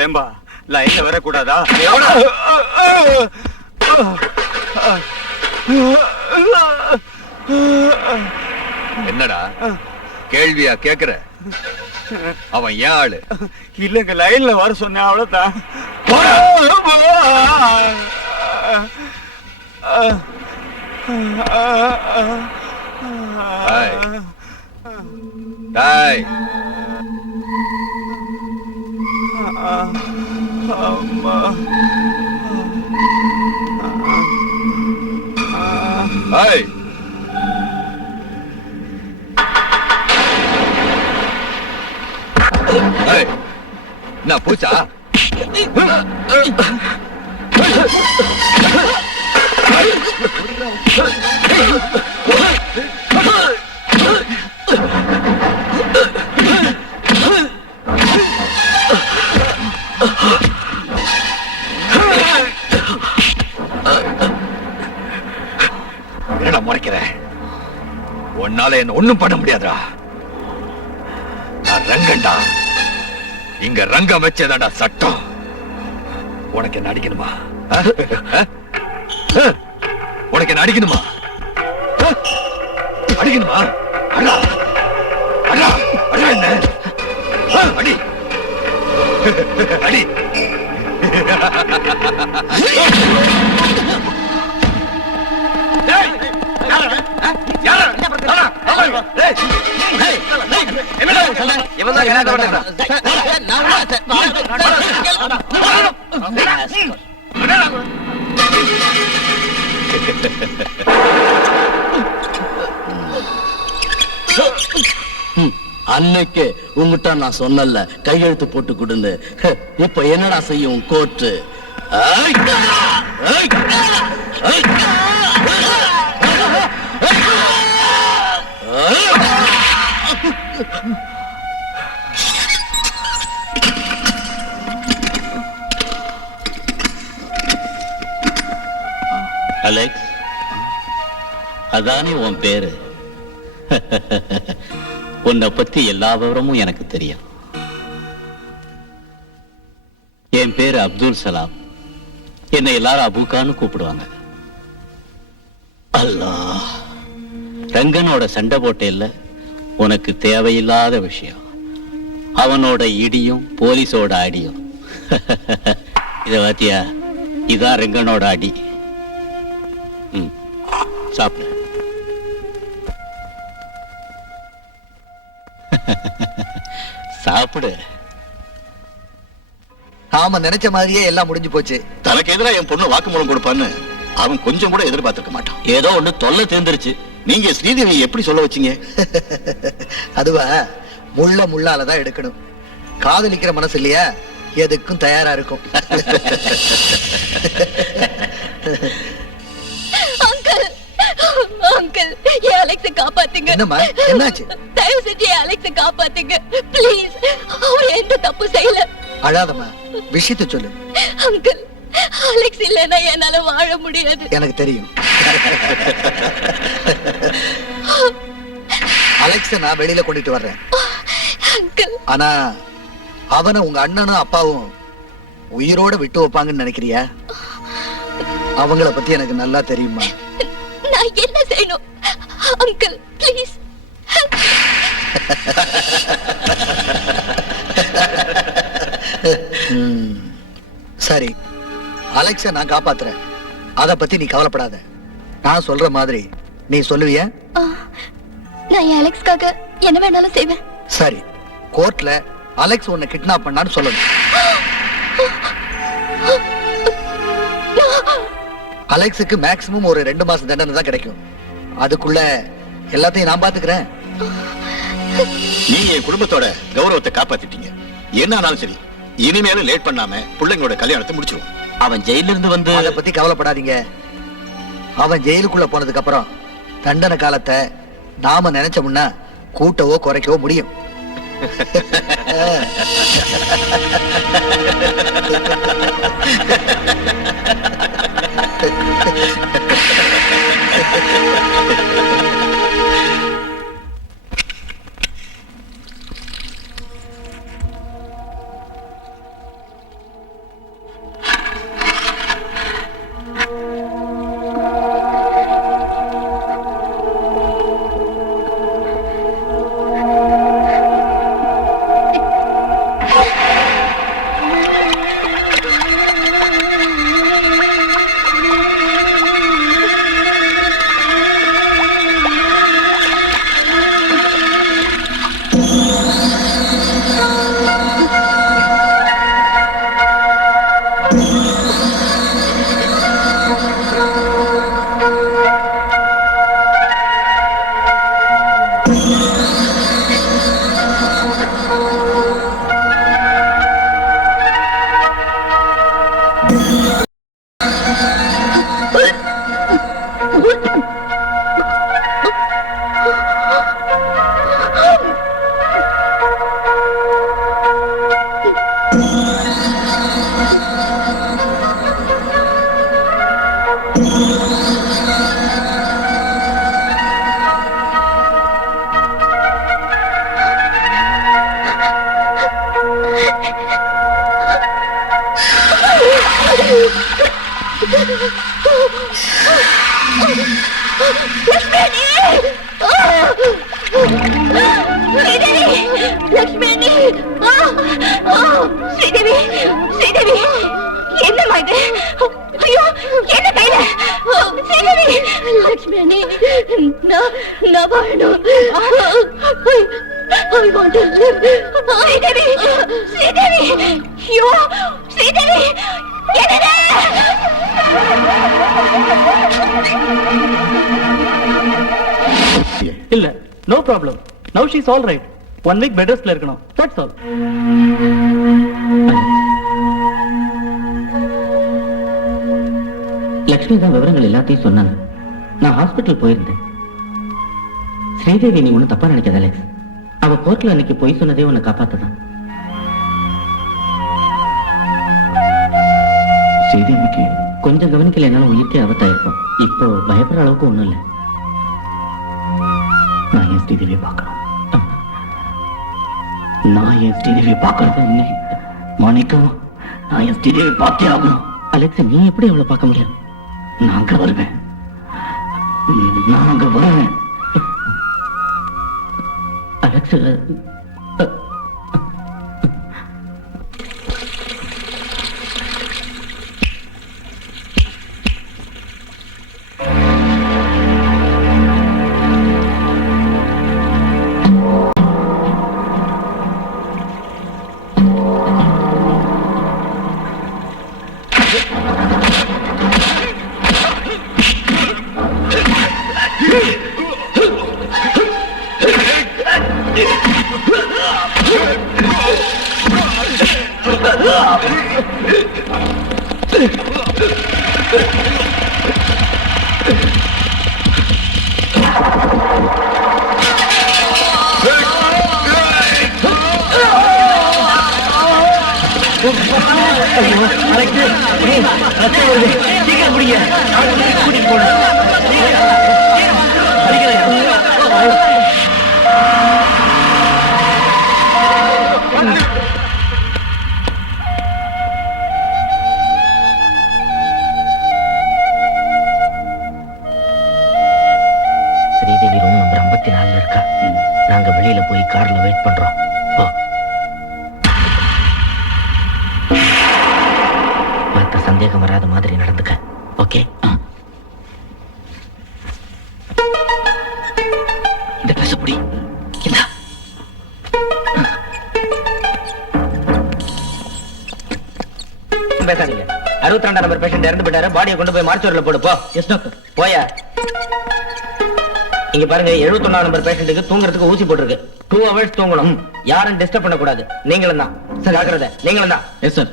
ஏம்பா லைன்ல வரக்கூடாதா? என்னடா கேள்வியா கேக்குற? அவன் ஏன் ஆளு? இல்லங்க லைன்ல வர சொன்னேன், அவ்வளவுதான். டேய் ஏய் ஏய் நான் பூச்சா? என்னடா முறைக்கிற? உன்னால என்ன ஒண்ணும் பண்ண முடியாதுடா. நான் ரங்கண்டா. இங்க ரங்கம் வச்சேதாடா சட்டம். உனக்கு என்ன அடிக்கணுமா? உனக்கு என்ன அடிக்கணுமா? அடிக்கணுமா? அடா அடா அடா என்ன அடி அடி. அன்னைக்கு உங்ககிட்ட நான் சொன்னல கையெழுத்து போட்டு கொடுன்னு. இப்ப என்னடா செய்யும் கோர்ட்டு? அலெக்ஸ், அதானே உன் பேரு? உன்னை பத்தி எல்லா விவரமும் எனக்கு தெரியும். என் பேரு அப்துல் சலாம். என்னை எல்லாரும் அபுகான்னு கூப்பிடுவாங்க. அல்லாஹ், ரங்கனோட சண்டை போட்டேல்ல, உனக்கு தேவையில்லாத விஷயம். அவனோட இடியும் போலீஸோட அடியும். இத பாத்தியா? இதான் ரங்கனோட அடி. சாப்பிடு. சாப்பிடு. நாம நினைச்ச மாதிரியே எல்லாம் முடிஞ்சு போச்சு. தனக்கு எதிராக என் பொண்ணு வாக்குமூலம் கொடுப்பான்னு அவன் கொஞ்சம் கூட எதிர்பார்த்திருக்க மாட்டான். ஏதோ ஒண்ணு தொல்லை தேர்ந்துருச்சு. நீங்க ஸ்ரீதேவி எப்படி சொல்ல வச்சீங்க? அதுவா, முள்ள முள்ளாலதான் எடுக்கணும். காதலிக்கிற மனசு இல்லையா, எதுக்கும் தயாரா இருக்கும். அங்கிள், அங்கிள், என் அலெக்ஸை காப்பாத்துங்க. என்னம்மா, என்னாச்சு? தயவு செஞ்சு என் அலெக்ஸை காப்பாத்துங்க ப்ளீஸ். அவர் எந்த தப்பு செய்யல. அழாதம்மா, விஷயத்தை சொல்லு. அங்கிள், அலெக்ஸ் இல்லைன்னா என்னால வாழ முடியாது. எனக்கு தெரியும். அலெக்ஸ நான் வெளியில கொண்டுட்டு வர்றேன். அங்கிள், ஆனா அவனை உங்க அண்ணனும் அப்பாவும் உயிரோட விட்டு வைப்பாங்கன்னு நினைக்கிறியா? அவங்கள பத்தி எனக்கு நல்லா தெரியுமா. நான் என்ன செய்யணும் அங்கிள்? ப்ளீஸ். சரி, அலெக்ஸ நான் காப்பாத்துறேன். அத பத்தி நீ கவலைப்படாத. நான் சொல்ற மாதிரி நீ சொல்லுவியா? நான் என் அலெக்ஸ்க்காக என்ன வேணாலும் செய்வேன். சரி, கோர்ட்ல அலெக்ஸ் உன்னை கிட்னாப் பண்ணான்னு சொல்லணும். அலெக்ஸுக்கு மேக்ஸிமம் ஒரு 2 மாசம் தண்டனை தான் கிடைக்கும். அதுக்குள்ள எல்லாத்தையும் நான் பாத்துக்கிறேன். நீங்க என் குடும்பத்தோட கௌரவத்தை காப்பாத்திட்டீங்க. என்ன ஆனாலும் சரி, இனிமேலும் லேட் பண்ணாம பிள்ளைங்களோட கல்யாணத்தை முடிச்சிருவோம். அவன் ஜெயில இருந்து வந்து அத பத்தி கவலைப்படாதீங்க. அவன் ஜெயிலுக்குள்ள போனதுக்கு அப்புறம் தண்டனை காலத்தை நாம நினைச்சோம்னா கூட்டவோ குறைக்கவோ முடியும். லட்சுமி, ஸ்ரீதேவி, ஸ்ரீதேவி, என்னம்மா இது? ஐயோ, என்ன கையில? ஸ்ரீதேவி, லட்சுமி, நான் வாழணும். I want to live. Sridevi, Sridevi, ஐயோ, ஸ்ரீதேவி, என்னடா? இல்ல, no problem. Now she's all right. 1 week bed ரெஸ்ட்ல இருக்கணும். That's all. லக்ஷ்மி தான் விவரங்கள் எல்லாத்தையும் சொன்னாங்க. நான் ஹாஸ்பிட்டல் போயிருந்தேன். ஸ்ரீதேவி நீ ஒன்னும் தப்பா நினைக்காத அலெக்ஸ். அவ கோர்ட்ல அன்னைக்கு போய் சொன்னதே உன்னை காப்பாத்ததான். ஸ்ரீதேவிக்கு கொஞ்சம் கவனிக்கல என்னால உயிர்க்கே ஆபத்தாயிருக்கும். இப்போ பயப்படுற அளவுக்கு ஒண்ணும் இல்லை. நான் என் ஸ்ரீதேவியை பார்க்கணும். நான் என் ஸ்ரீதேவியை பார்க்கறது இல்லை மாணிக்கம். நான் என் ஸ்ரீதேவி பார்த்தே ஆகணும். அலெக்ஸ் நீ எப்படி அவளை பார்க்க முடியும்? நான் அங்க வருவேன். அலெக்ஸ் ஸ்ரீதேவி ரூம் நம்பர் 54 இருக்கா. நாங்க வெளியில போய் கார்ல வெயிட் பண்றோம். பார்த்த சந்தேகம் வராத மாதிரி நடந்துக்க. ஓகே? இந்த ட்ரெஸ் புடி. இந்தா. பேசாதீங்க. 62 நம்பர் பேஷண்ட் இறந்து போயிட்டாரு. பாடியை கொண்டு போய் மார்ச்சுவரியில் போடு. போ. Yes doctor. போயா. இங்க பாருங்க, 71 நம்பர் பேஷண்ட்டுக்கு தூங்குறதுக்கு ஊசி போட்டுருக்கு. 2 hours தூங்கணும். யாரும் டிஸ்டர்ப் பண்ண கூடாது. நீங்களும் தான். ஜாக்கிரதை. நீங்களும் தான். Yes sir.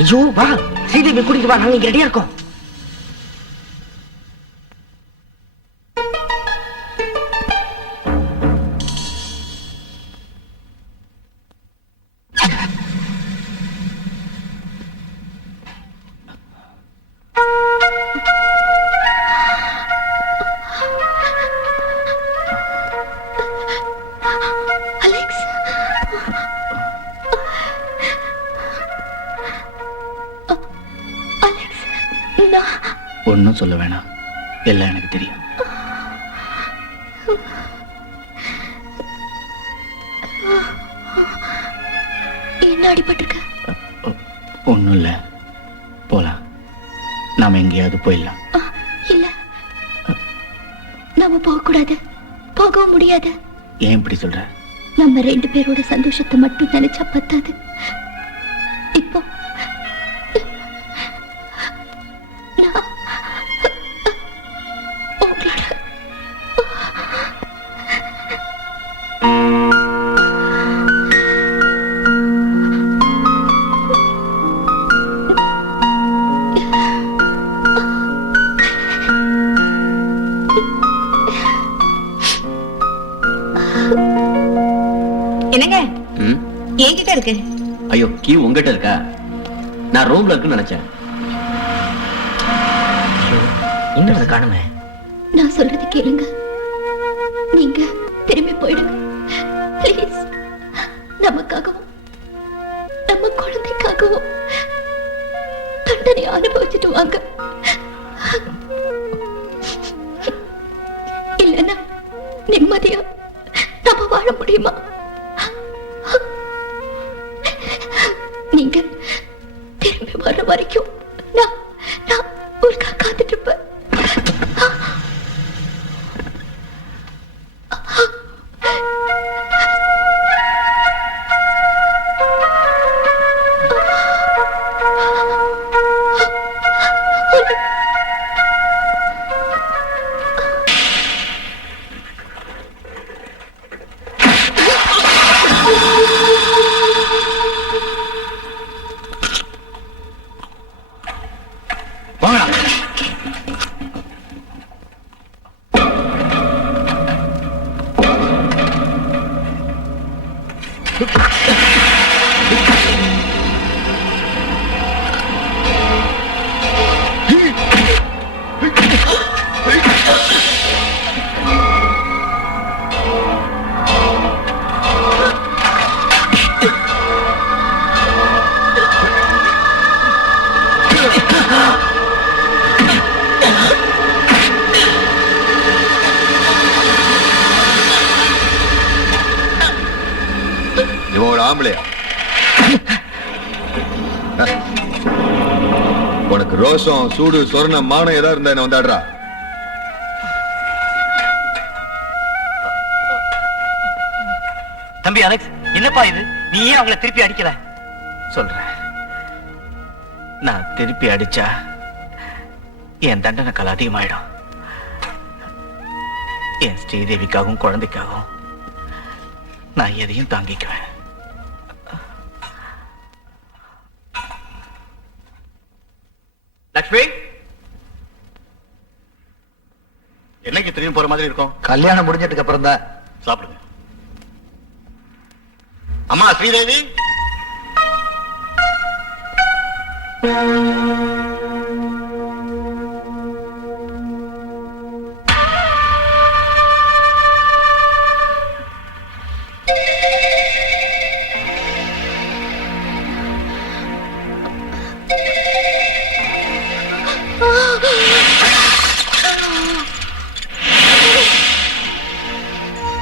ஐயோ வா, ஸ்ரீதேவி கூட்டிட்டு வா. நாங்க இங்க ரெடியா இருக்கோம். ஒன்னும் சொல்ல வேணாம், எல்லாம் எனக்கு தெரியும். என்ன அடிபட்டிருக்க? ஒண்ணும் இல்ல, போலாம். நாம எங்கேயாவது போயிடலாம். இல்ல, நாம போக கூடாது, போகவும் முடியாது. ஏன் இப்படி சொல்ற? நம்ம 2 பேரோட சந்தோஷத்தை மட்டும் நினைச்சா பத்தாது. இப்போ என்னங்க என்கிட்ட இருக்கு. ஐயோ, கீ உங்ககிட்ட இருக்கா? நான் ரூம்ல இருக்குன்னு நினைச்சேன். இன்னும் அதை காணுமே. நான் சொல்றது கேளுங்க, நீங்க திரும்பி போயிடுங்க ப்ளீஸ். நமக்காகவும் நம்ம குழந்தைக்காகவும் தண்டனை அனுபவிச்சுட்டு வாங்க. இல்லைன்னா நிம்மதியா நம்ம வாழ முடியுமா? நீங்க திரும்பி வர வரைக்கும் நான் உங்களுக்காக காத்துட்டு இருப்பேன். ஆம்பளையா? உனக்கு ரோஷம், சூடு, சொர்ணம், மானம் ஏதாவது இருந்தா என்ன வந்தாடுறா. தம்பி அலெக்ஸ், என்னப்பா இது? நீ ஏன் அவங்கள திருப்பி அடிக்கல? சொல்றேன். நான் திருப்பி அடிச்சா என் தண்டனை காலம் அதிகமாயிடும். என் ஸ்ரீதேவிக்காகவும் குழந்தைக்காகவும் நான் எதையும் தாங்கிக்குவேன். லக்ஷ்மி, என்னைக்கு திரும்பி போற மாதிரி இருக்கும்? கல்யாணம் முடிஞ்சதுக்கு அப்புறம் தான். சாப்பிடுங்க. அம்மா ஸ்ரீதேவி,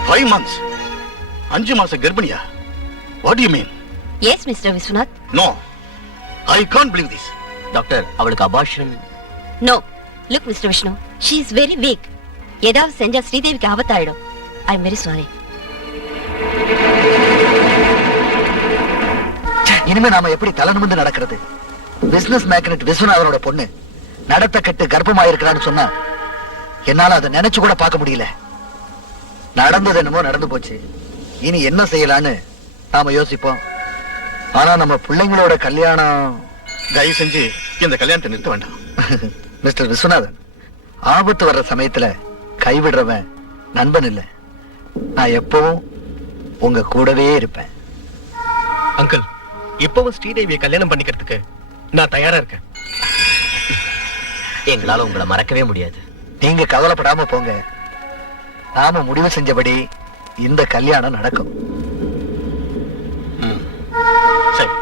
ஃபைவ் மந்த்ஸ், 5 மாச கர்ப்பிணியா? What do you mean? Yes, Mr. Vishwanath. No, I can't believe this. Doctor, அவளுக்கு abortion. No. Look, Mr. Vishnu. She is very weak. ஏதாவது செஞ்சா ஸ்ரீதேவிக்கு ஆபத்தாயிடும். I am very sorry. இனிமே நாம எப்படி தலை நிமிர்ந்து நடக்கிறது? பிசினஸ் மேக்னெட் விஸ்வநாதனோட பொண்ணு நடத்த கட்டு கர்ப்பமாயிருக்கிறான்னு சொன்னா என்னால அதை நினைச்சு கூட பார்க்க முடியல. நடந்தது என்னமோ நடந்து போச்சு. இனி என்ன செய்யலான்னு நாம யோசிப்போம். ஆனா நம்ம பிள்ளைங்களோட கல்யாணம். தயவு செஞ்சு இந்த கல்யாணத்தை நிறுத்த வேண்டாம். மிஸ்டர் விஸ்வநாதன், ஆபத்து வர்ற சமயத்துல கைவிடுறவன் நண்பன் இல்ல. நான் எப்பவும் உங்க கூடவே இருப்பேன். அங்கிள், இப்பவும் ஸ்ரீதேவியை கல்யாணம் பண்ணிக்கிறதுக்கு நான் தயாரா இருக்கேன். எங்களால உங்களை மறக்கவே முடியாது. நீங்க கவலைப்படாம போங்க. நாம முடிவு செஞ்சபடி இந்த கல்யாணம் நடக்கும். சரி.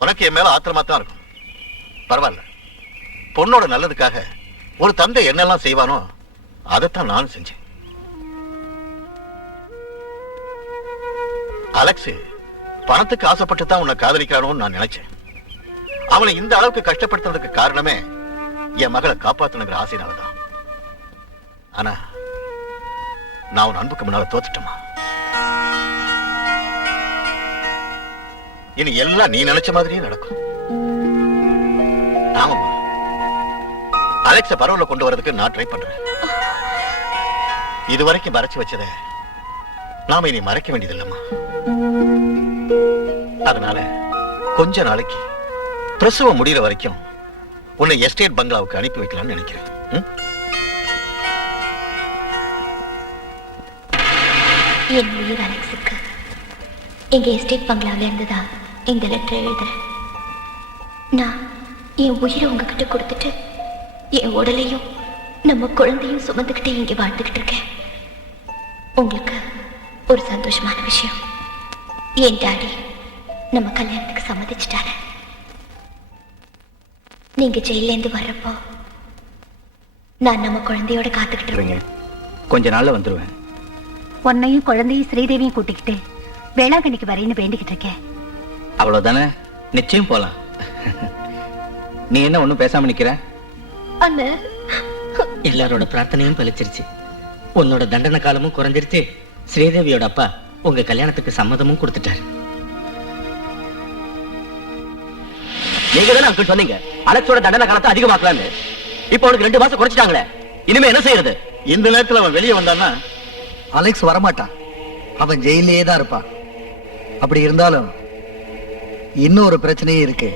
உனக்கு என் மேல ஆத்திரமா தான் இருக்கும். பரவாயில்ல, பொண்ணோட நல்லதுக்காக ஒரு தந்தை என்னெல்லாம் செய்வானோ அதைத்தான் நானும் செஞ்சேன். அலெக்ஸ் பணத்துக்கு ஆசைப்பட்டு தான் உன்னை காதலிக்கிறானோன்னு நான் நினைச்சேன். அவனை இந்த அளவுக்கு கஷ்டப்படுத்துறதுக்கு காரணமே என் மகளை காப்பாத்தணுங்கிற ஆசையினாலதான். ஆனா நான் உன் அன்புக்கு முன்னால தோத்துட்டேமா. இனி எல்லாம் நீ நினைச்ச மாதிரியே நடக்கும். ஆமாம்மா, அலெக்ஸ பரவல கொண்டு வரதுக்கு நான் ட்ரை பண்றேன். இதுவரைக்கும் மறைச்சு வச்சதை நாம இனி மறைக்க வேண்டியதில்லைம்மா. அதனால கொஞ்ச நாளைக்கு பிரசவம் முடிகிற வரைக்கும் உன்னை எஸ்டேட் பங்களாவுக்கு அனுப்பி வைக்கலாம்னு நினைக்கிறேன். என் உயிர் அலெக்ஸுக்கு எங்க எஸ்டேட் பங்களாவில இருந்துதான் இந்த லெட்டர் எழுதுறேன். நான் என் உயிரை உங்ககிட்ட கொடுத்துட்டு என் உடலையும் நம்ம குழந்தையும் சுமந்துக்கிட்டே இங்க வாழ்ந்துகிட்டு இருக்கேன். உங்களுக்கு ஒரு சந்தோஷமான விஷயம், என் டாடி நம்ம கல்யாணத்துக்கு சம்மதிச்சிட்டாரு. நீங்க ஜெயில இருந்து வர்றப்போ நான் நம்ம குழந்தையோட காத்துக்கிட்டு இருக்கேன். கொஞ்ச நாள்ல வந்துருவேன். உன்னையும் குழந்தையும் ஸ்ரீதேவியும் கூட்டிக்கிட்டு வேளாங்கண்ணிக்கு வரேன்னு வேண்டிக்கிட்டு இருக்கேன். அவ்வளவுதானே? நிச்சயம் போலாம். நீ என்ன ஒண்ணும் பேசாம நிக்கிற? அண்ணா, எல்லாரோட பிரார்த்தனையும் பலிச்சிருச்சு. உன்னோட தண்டனை காலமும் குறைஞ்சிருச்சு. ஸ்ரீதேவியோட அப்பா உங்க கல்யாணத்துக்கு சம்மதமும் கொடுத்துட்டாரு. நீங்க தானே அங்கிள் சொன்னீங்க அலெக்ஸோட தண்டனை காலத்தை அதிகமாக்கலான்னு. இப்போ அவனுக்கு 2 மாசம் குறைச்சிட்டாங்களே, இனிமே என்ன செய்யறது? இந்த நேரத்தில் அவன் வெளியே வந்தான்னா அலெக்ஸ் வரமாட்டான். அவன் ஜெயிலே தான் இருப்பான். அப்படி இருந்தாலும் இன்னொரு பிரச்சனையும் இருக்கு.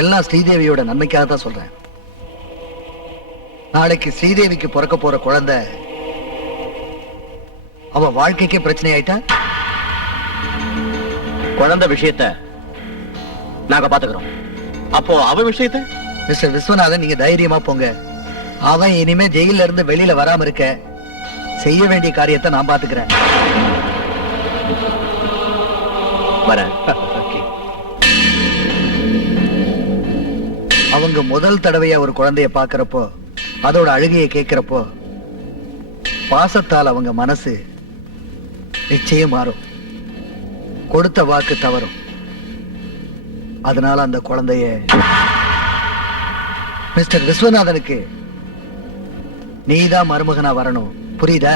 எல்லாம் ஸ்ரீதேவியோட நன்மைக்காக தான் சொல்றேன். நாளைக்கு ஸ்ரீதேவிக்கு பிறக்க போற குழந்தை அவ வாழ்க்கைக்கே பிரச்சனை ஆயிட்டா குழந்தை விஷயத்தை நாங்க பாத்துக்கிறோம். அப்போ அவன் விஷயத்தை மிஸ்டர் விஸ்வநாதன், நீங்க தைரியமா போங்க. அவன் இனிமே ஜெயில இருந்து வெளியில வராம இருக்க செய்ய வேண்டிய காரியத்தை நான் பாத்துக்கிறேன். வரேன். அவங்க முதல் தடவையா ஒரு குழந்தைய பாக்குறப்போ, அதோட அழுகையை கேட்கிறப்போ, பாசத்தால் அவங்க மனசு நிச்சயம் மாறும். கொடுத்த வாக்கு தவறும். அதனால அந்த குழந்தைய மிஸ்டர் விஸ்வநாதனுக்கு நீதான் மருமகனா வரணும். புரியுதா?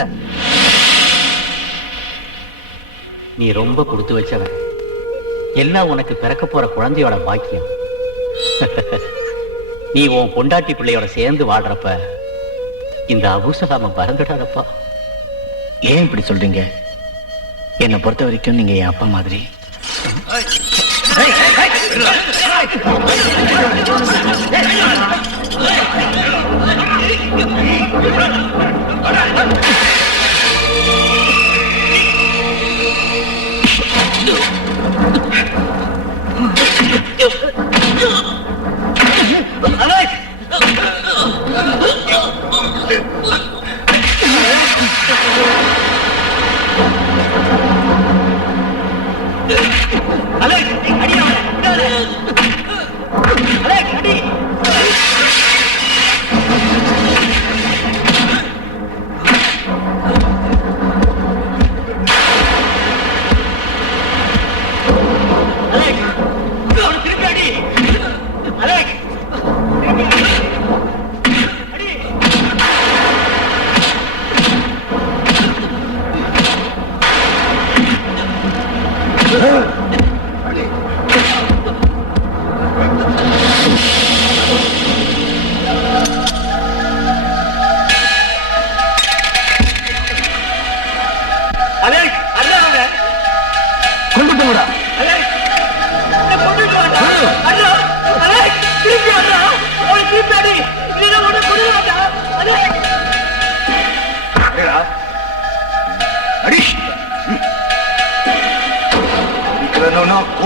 நீ ரொம்ப கொடுத்து வச்சவன். எல்லாம் உனக்கு பிறக்க போற குழந்தையோட பாக்கியம். நீ உன் பொண்டாட்டி பிள்ளையோட சேர்ந்து வாழ்றப்ப இந்த அபூசலாம மறந்துடாதப்பா. ஏன் இப்படி சொல்றீங்க? என்னை பொறுத்த வரைக்கும் நீங்க என் அப்பா மாதிரி. கொண்டு போடா.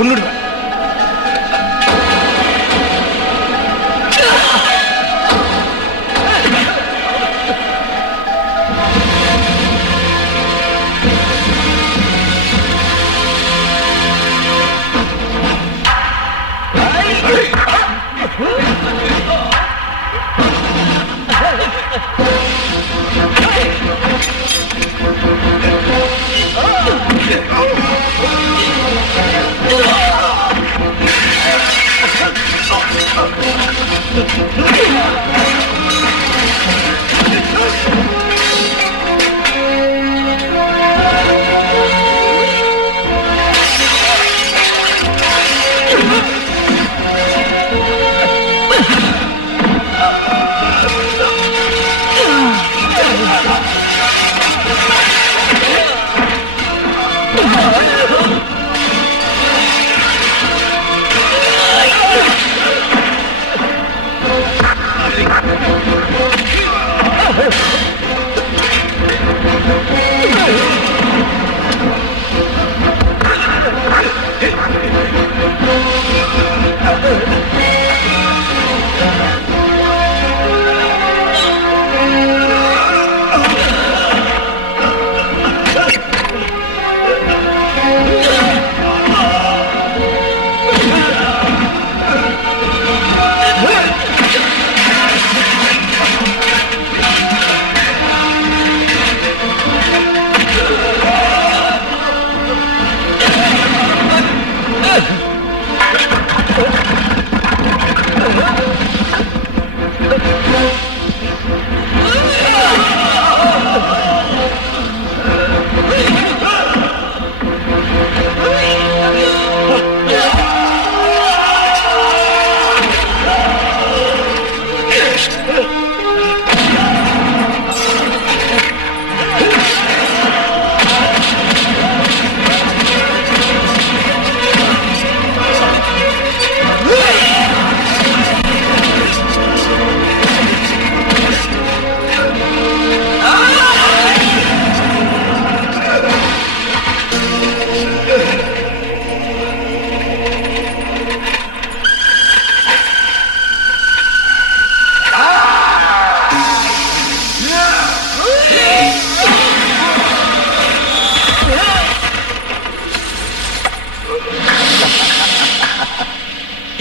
ஒன்னுடுவேன்.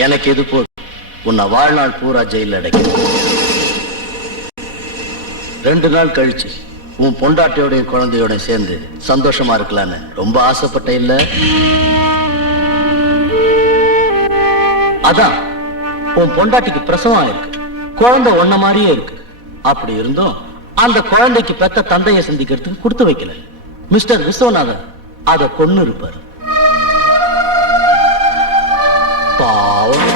எனக்கு எது போதும். உன்னை வாழ்நாள் பூரா ஜெயில அடைக்கிறேன். 2 நாள் கழிச்சு உன் பொண்டாட்டியோடையும் குழந்தையோடையும் சேர்ந்து சந்தோஷமா இருக்கலான்னு ரொம்ப ஆசைப்பட்ட இல்ல? அதான் உன் பொண்டாட்டிக்கு பிரசவம் இருக்கு, குழந்தை ஒன்ன மாதிரியே இருக்கு. அப்படி இருந்தும் அந்த குழந்தைக்கு பெத்த தந்தையை சந்திக்கிறதுக்கு கொடுத்து வைக்கல. மிஸ்டர் விஸ்வநாதன் அதை கொன்னு இருப்பார். பாவம்.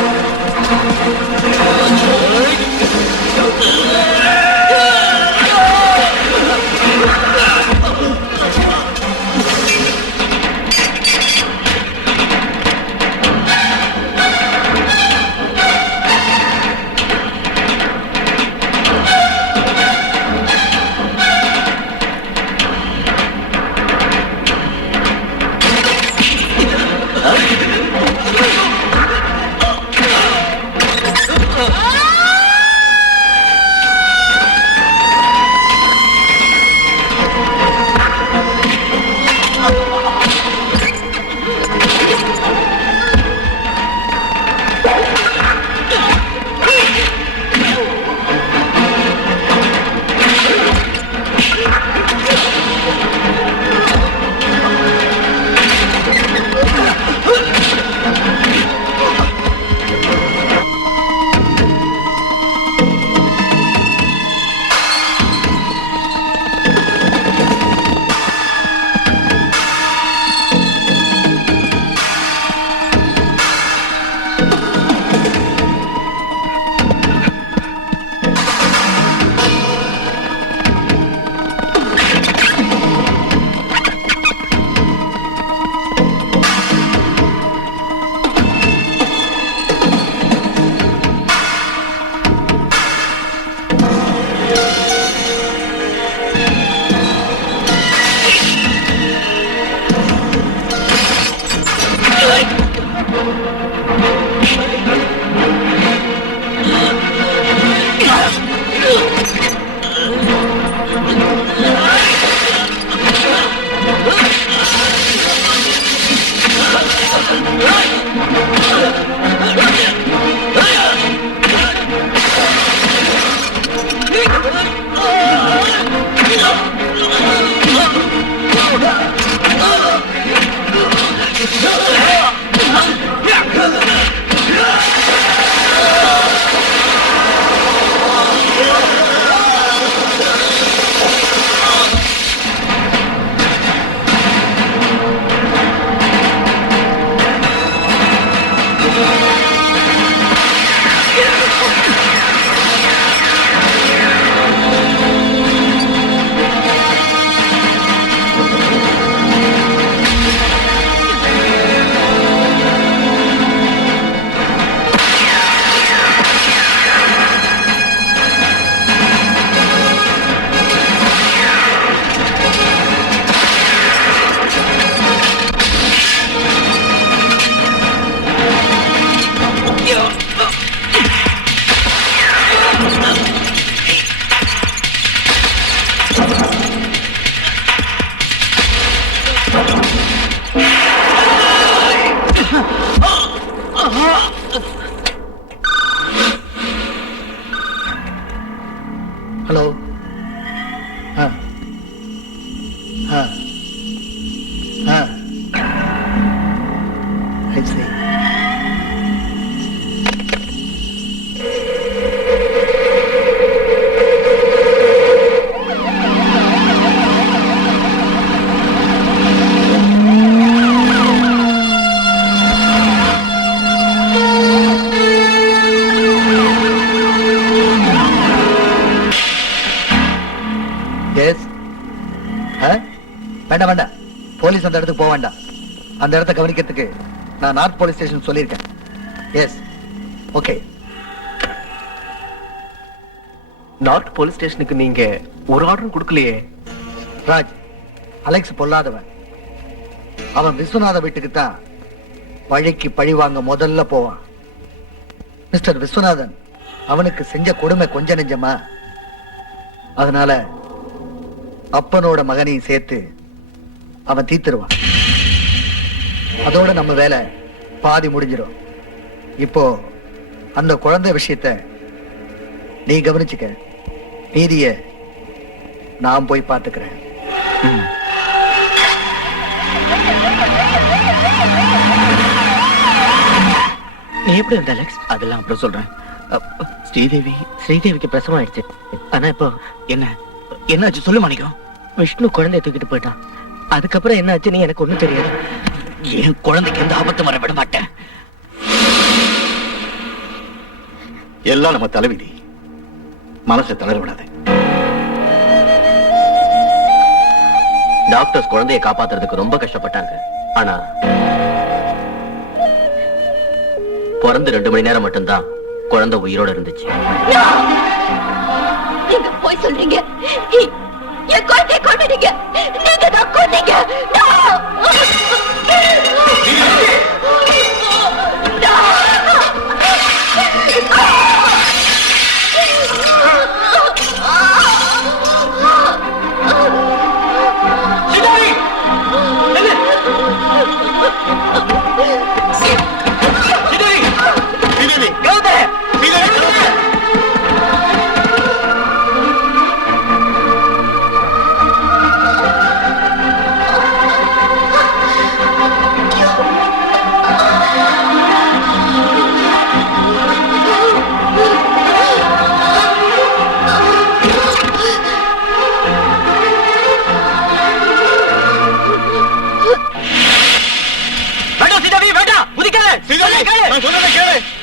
Hello. I see. வேண்டாம் வேண்டாம், போலீஸ் அந்த இடத்துக்கு போக வேண்டாம். அந்த இடத்தை கவனிக்கிறதுக்கு நான் நார்த் போலீஸ் ஸ்டேஷன் சொல்லியிருக்கேன். Yes, okay. நார்த் போலீஸ் ஸ்டேஷனுக்கு நீங்க ஒரு ஆர்டரும் கொடுக்கலையே. ராஜ், அலெக்ஸ் பொல்லாதவன். அவன் விஸ்வநாத வீட்டுக்கு தான் பழிக்கு பழி வாங்க முதல்ல போவான். மிஸ்டர் விஸ்வநாதன் அவனுக்கு செஞ்ச கொடுமை கொஞ்ச நெஞ்சமா. அதனால அப்பனோட மகனையும் சேர்த்து அவன் தீத்துருவான். அதோட நம்ம வேலை பாதி முடிஞ்சிடும். இப்போ அந்த குழந்தை விஷயத்த நீ கவனிச்சுக்க, மீதிய நான் போய் பார்த்துக்கிறேன். நீ எப்படி இருந்த அலெக்ஸ்? அதெல்லாம் அப்புறம் சொல்றேன். ஸ்ரீதேவிக்கு பிரசவம் ஆயிடுச்சு. ஆனா இப்போ என்னாச்சு சொல்லு மாணிக்கம். விஷ்ணு குழந்தைய தூக்கிட்டு போயிட்டான். அதுக்கப்புறம் என்ன ஆச்சுன்னு எனக்கு ஒண்ணும் தெரியாது. என் குழந்தைக்கு எந்த ஆபத்தும் வர விட மாட்டேன். எல்லாம் நம்ம தலைவிதி. மனசை தளர விடாத. டாக்டர்ஸ் குழந்தையை காப்பாத்துறதுக்கு ரொம்ப கஷ்டப்பட்டாங்க. ஆனா பிறந்து 2 மணி நேரம் மட்டும்தான் குழந்தை உயிரோட இருந்துச்சு. நீங்க போய் சொல்றீங்க. என் குழந்தையை கொண்டுட்டீங்க. நீங்க தான் கொண்டீங்க.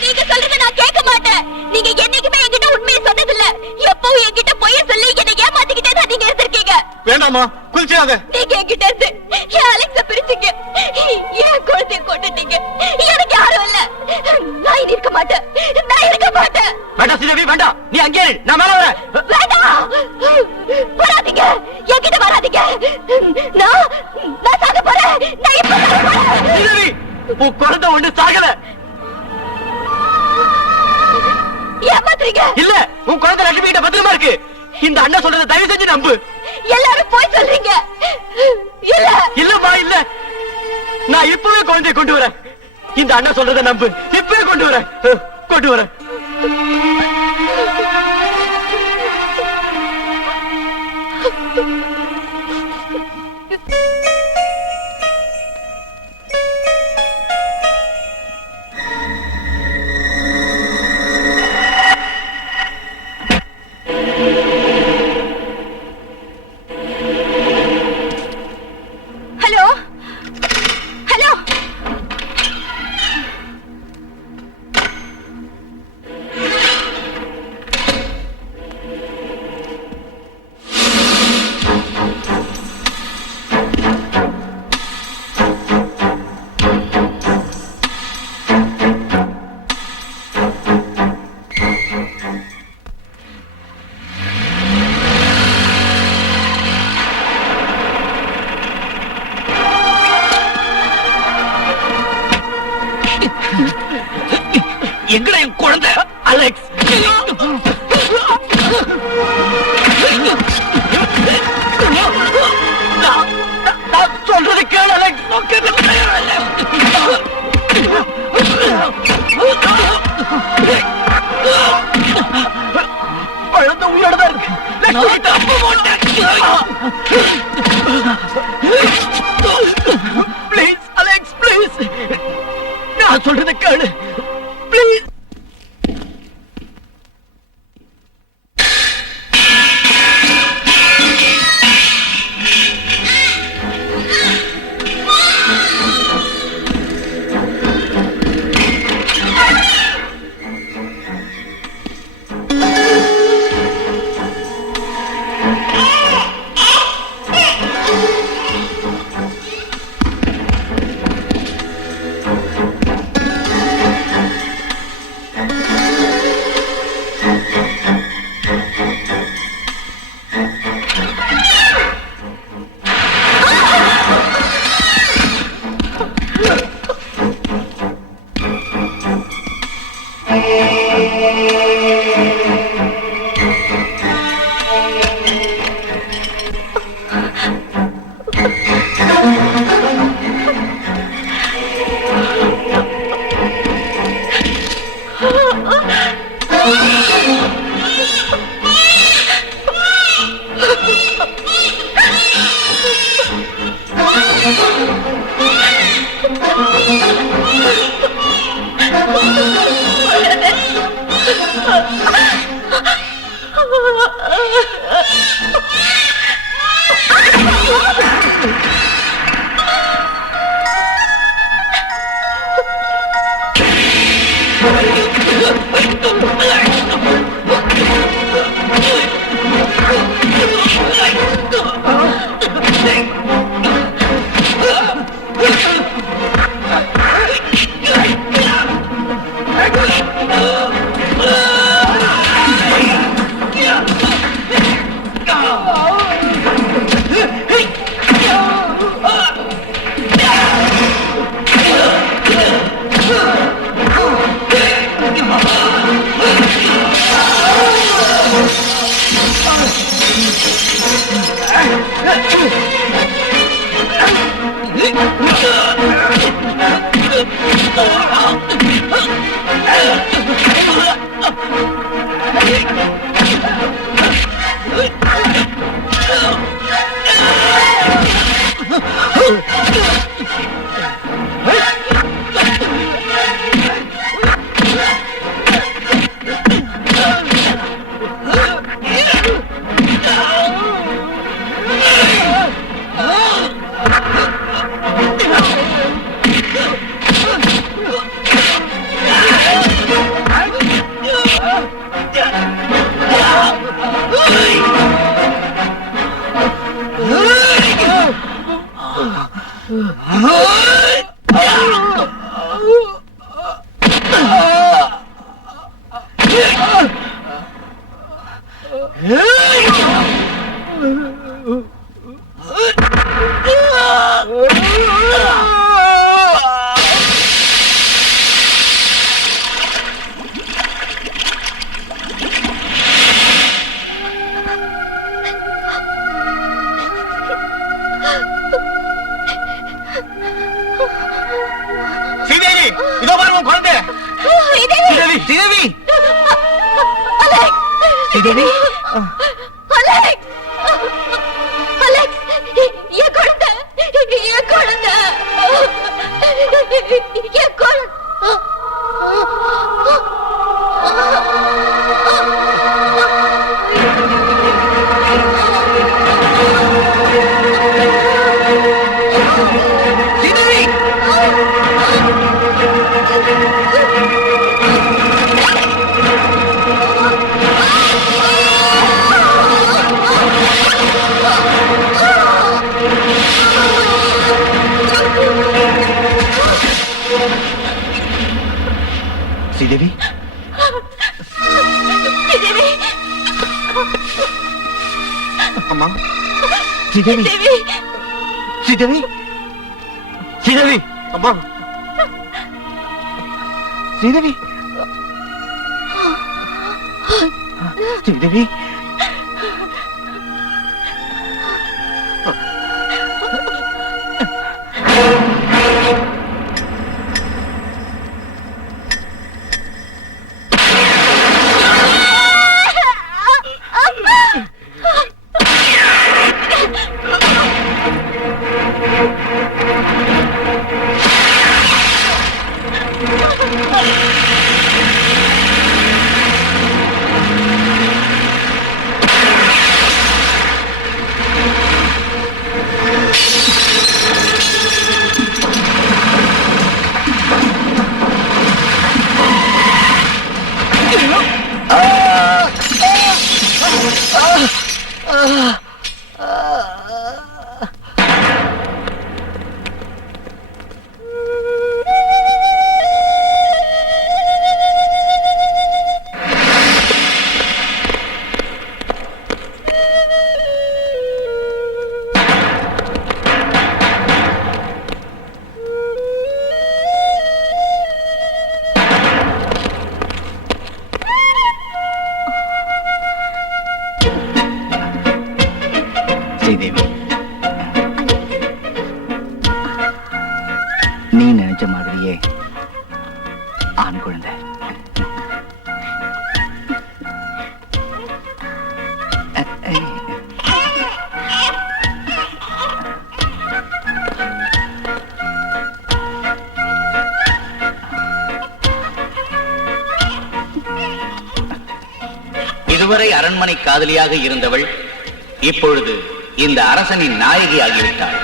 நீங்க சொல்றத நான் கேட்க மாட்டேன். நீங்க என்னைக்குமே என்கிட்ட உண்மையை சொன்னதில்ல. எப்பவும் என்கிட்ட பொய்ய சொல்லி என்னை ஏமாத்திக்கிட்டே தான் நீங்க இருந்திருக்கீங்க. வேண்டாமா, குளிச்சாத. நீங்க என்கிட்ட இருந்து என் அலெக்ஸ பிரிச்சீங்க. என் குழந்தைய கொண்டுட்டீங்க. எனக்கு யாரும் இல்ல. நான் இனி இருக்க மாட்டேன். நான் இருக்க மாட்டேன். வேண்டாம் ஸ்ரீதேவி, வேண்டாம். நீ அங்கே இரு, நான் மேல வரேன். வேண்டாம், வராதீங்க. என்கிட்ட வராதீங்க. நான் சாக போறேன். நான் இப்ப சாக போறேன். ஸ்ரீதேவி, உன் குழந்தை ஒண்ணு சாகல. ஏமாத்துறீங்க. இல்ல, உன் குழந்தை லட்சுமி கிட்ட பத்திரமா இருக்கு. இந்த அண்ணன் சொல்றத தயவு செஞ்சு நம்பு. எல்லாரும் போய் சொல்றீங்க. இல்ல இல்லம்மா, இல்ல. நான் இப்பவே குழந்தையை கொண்டு வரேன். இந்த அண்ணன் சொல்றத நம்பு. இப்பவே கொண்டு வரேன். கொண்டு வரேன். Hello hello. எங்கடா என் குழந்தை? அலெக்ஸ், நான் சொல்றது கேளு அலெக்ஸ். குழந்தை உயிரோட தான் இருக்கு. Please Alex, please. நான் சொல்றது கேளு ப்ளீஸ். ஸ்ரீதேவி, இதோ பாருங்க உன் குழந்தை. ஸ்ரீதேவி, ஸ்ரீதேவி, ஸ்ரீதேவி. அலெக்ஸ், அலெக்ஸ், என் குழந்தை, என் குழந்தை, என் குழந்தை. ஸ்ரீதேவி, அம்மா. ஸ்ரீதேவி, ஸ்ரீதேவி, ஸ்ரீதேவி, அம்மா. ஸ்ரீதேவி, ஸ்ரீதேவி. ஸ்ரீதேவி, நீ நினைச்ச மாதிரியே ஆண் குழந்தை. இதுவரை அரண்மனை காதலியாக இருந்தவள் இப்பொழுது இந்த அரசனின் நாயகி ஆகிவிட்டாள்.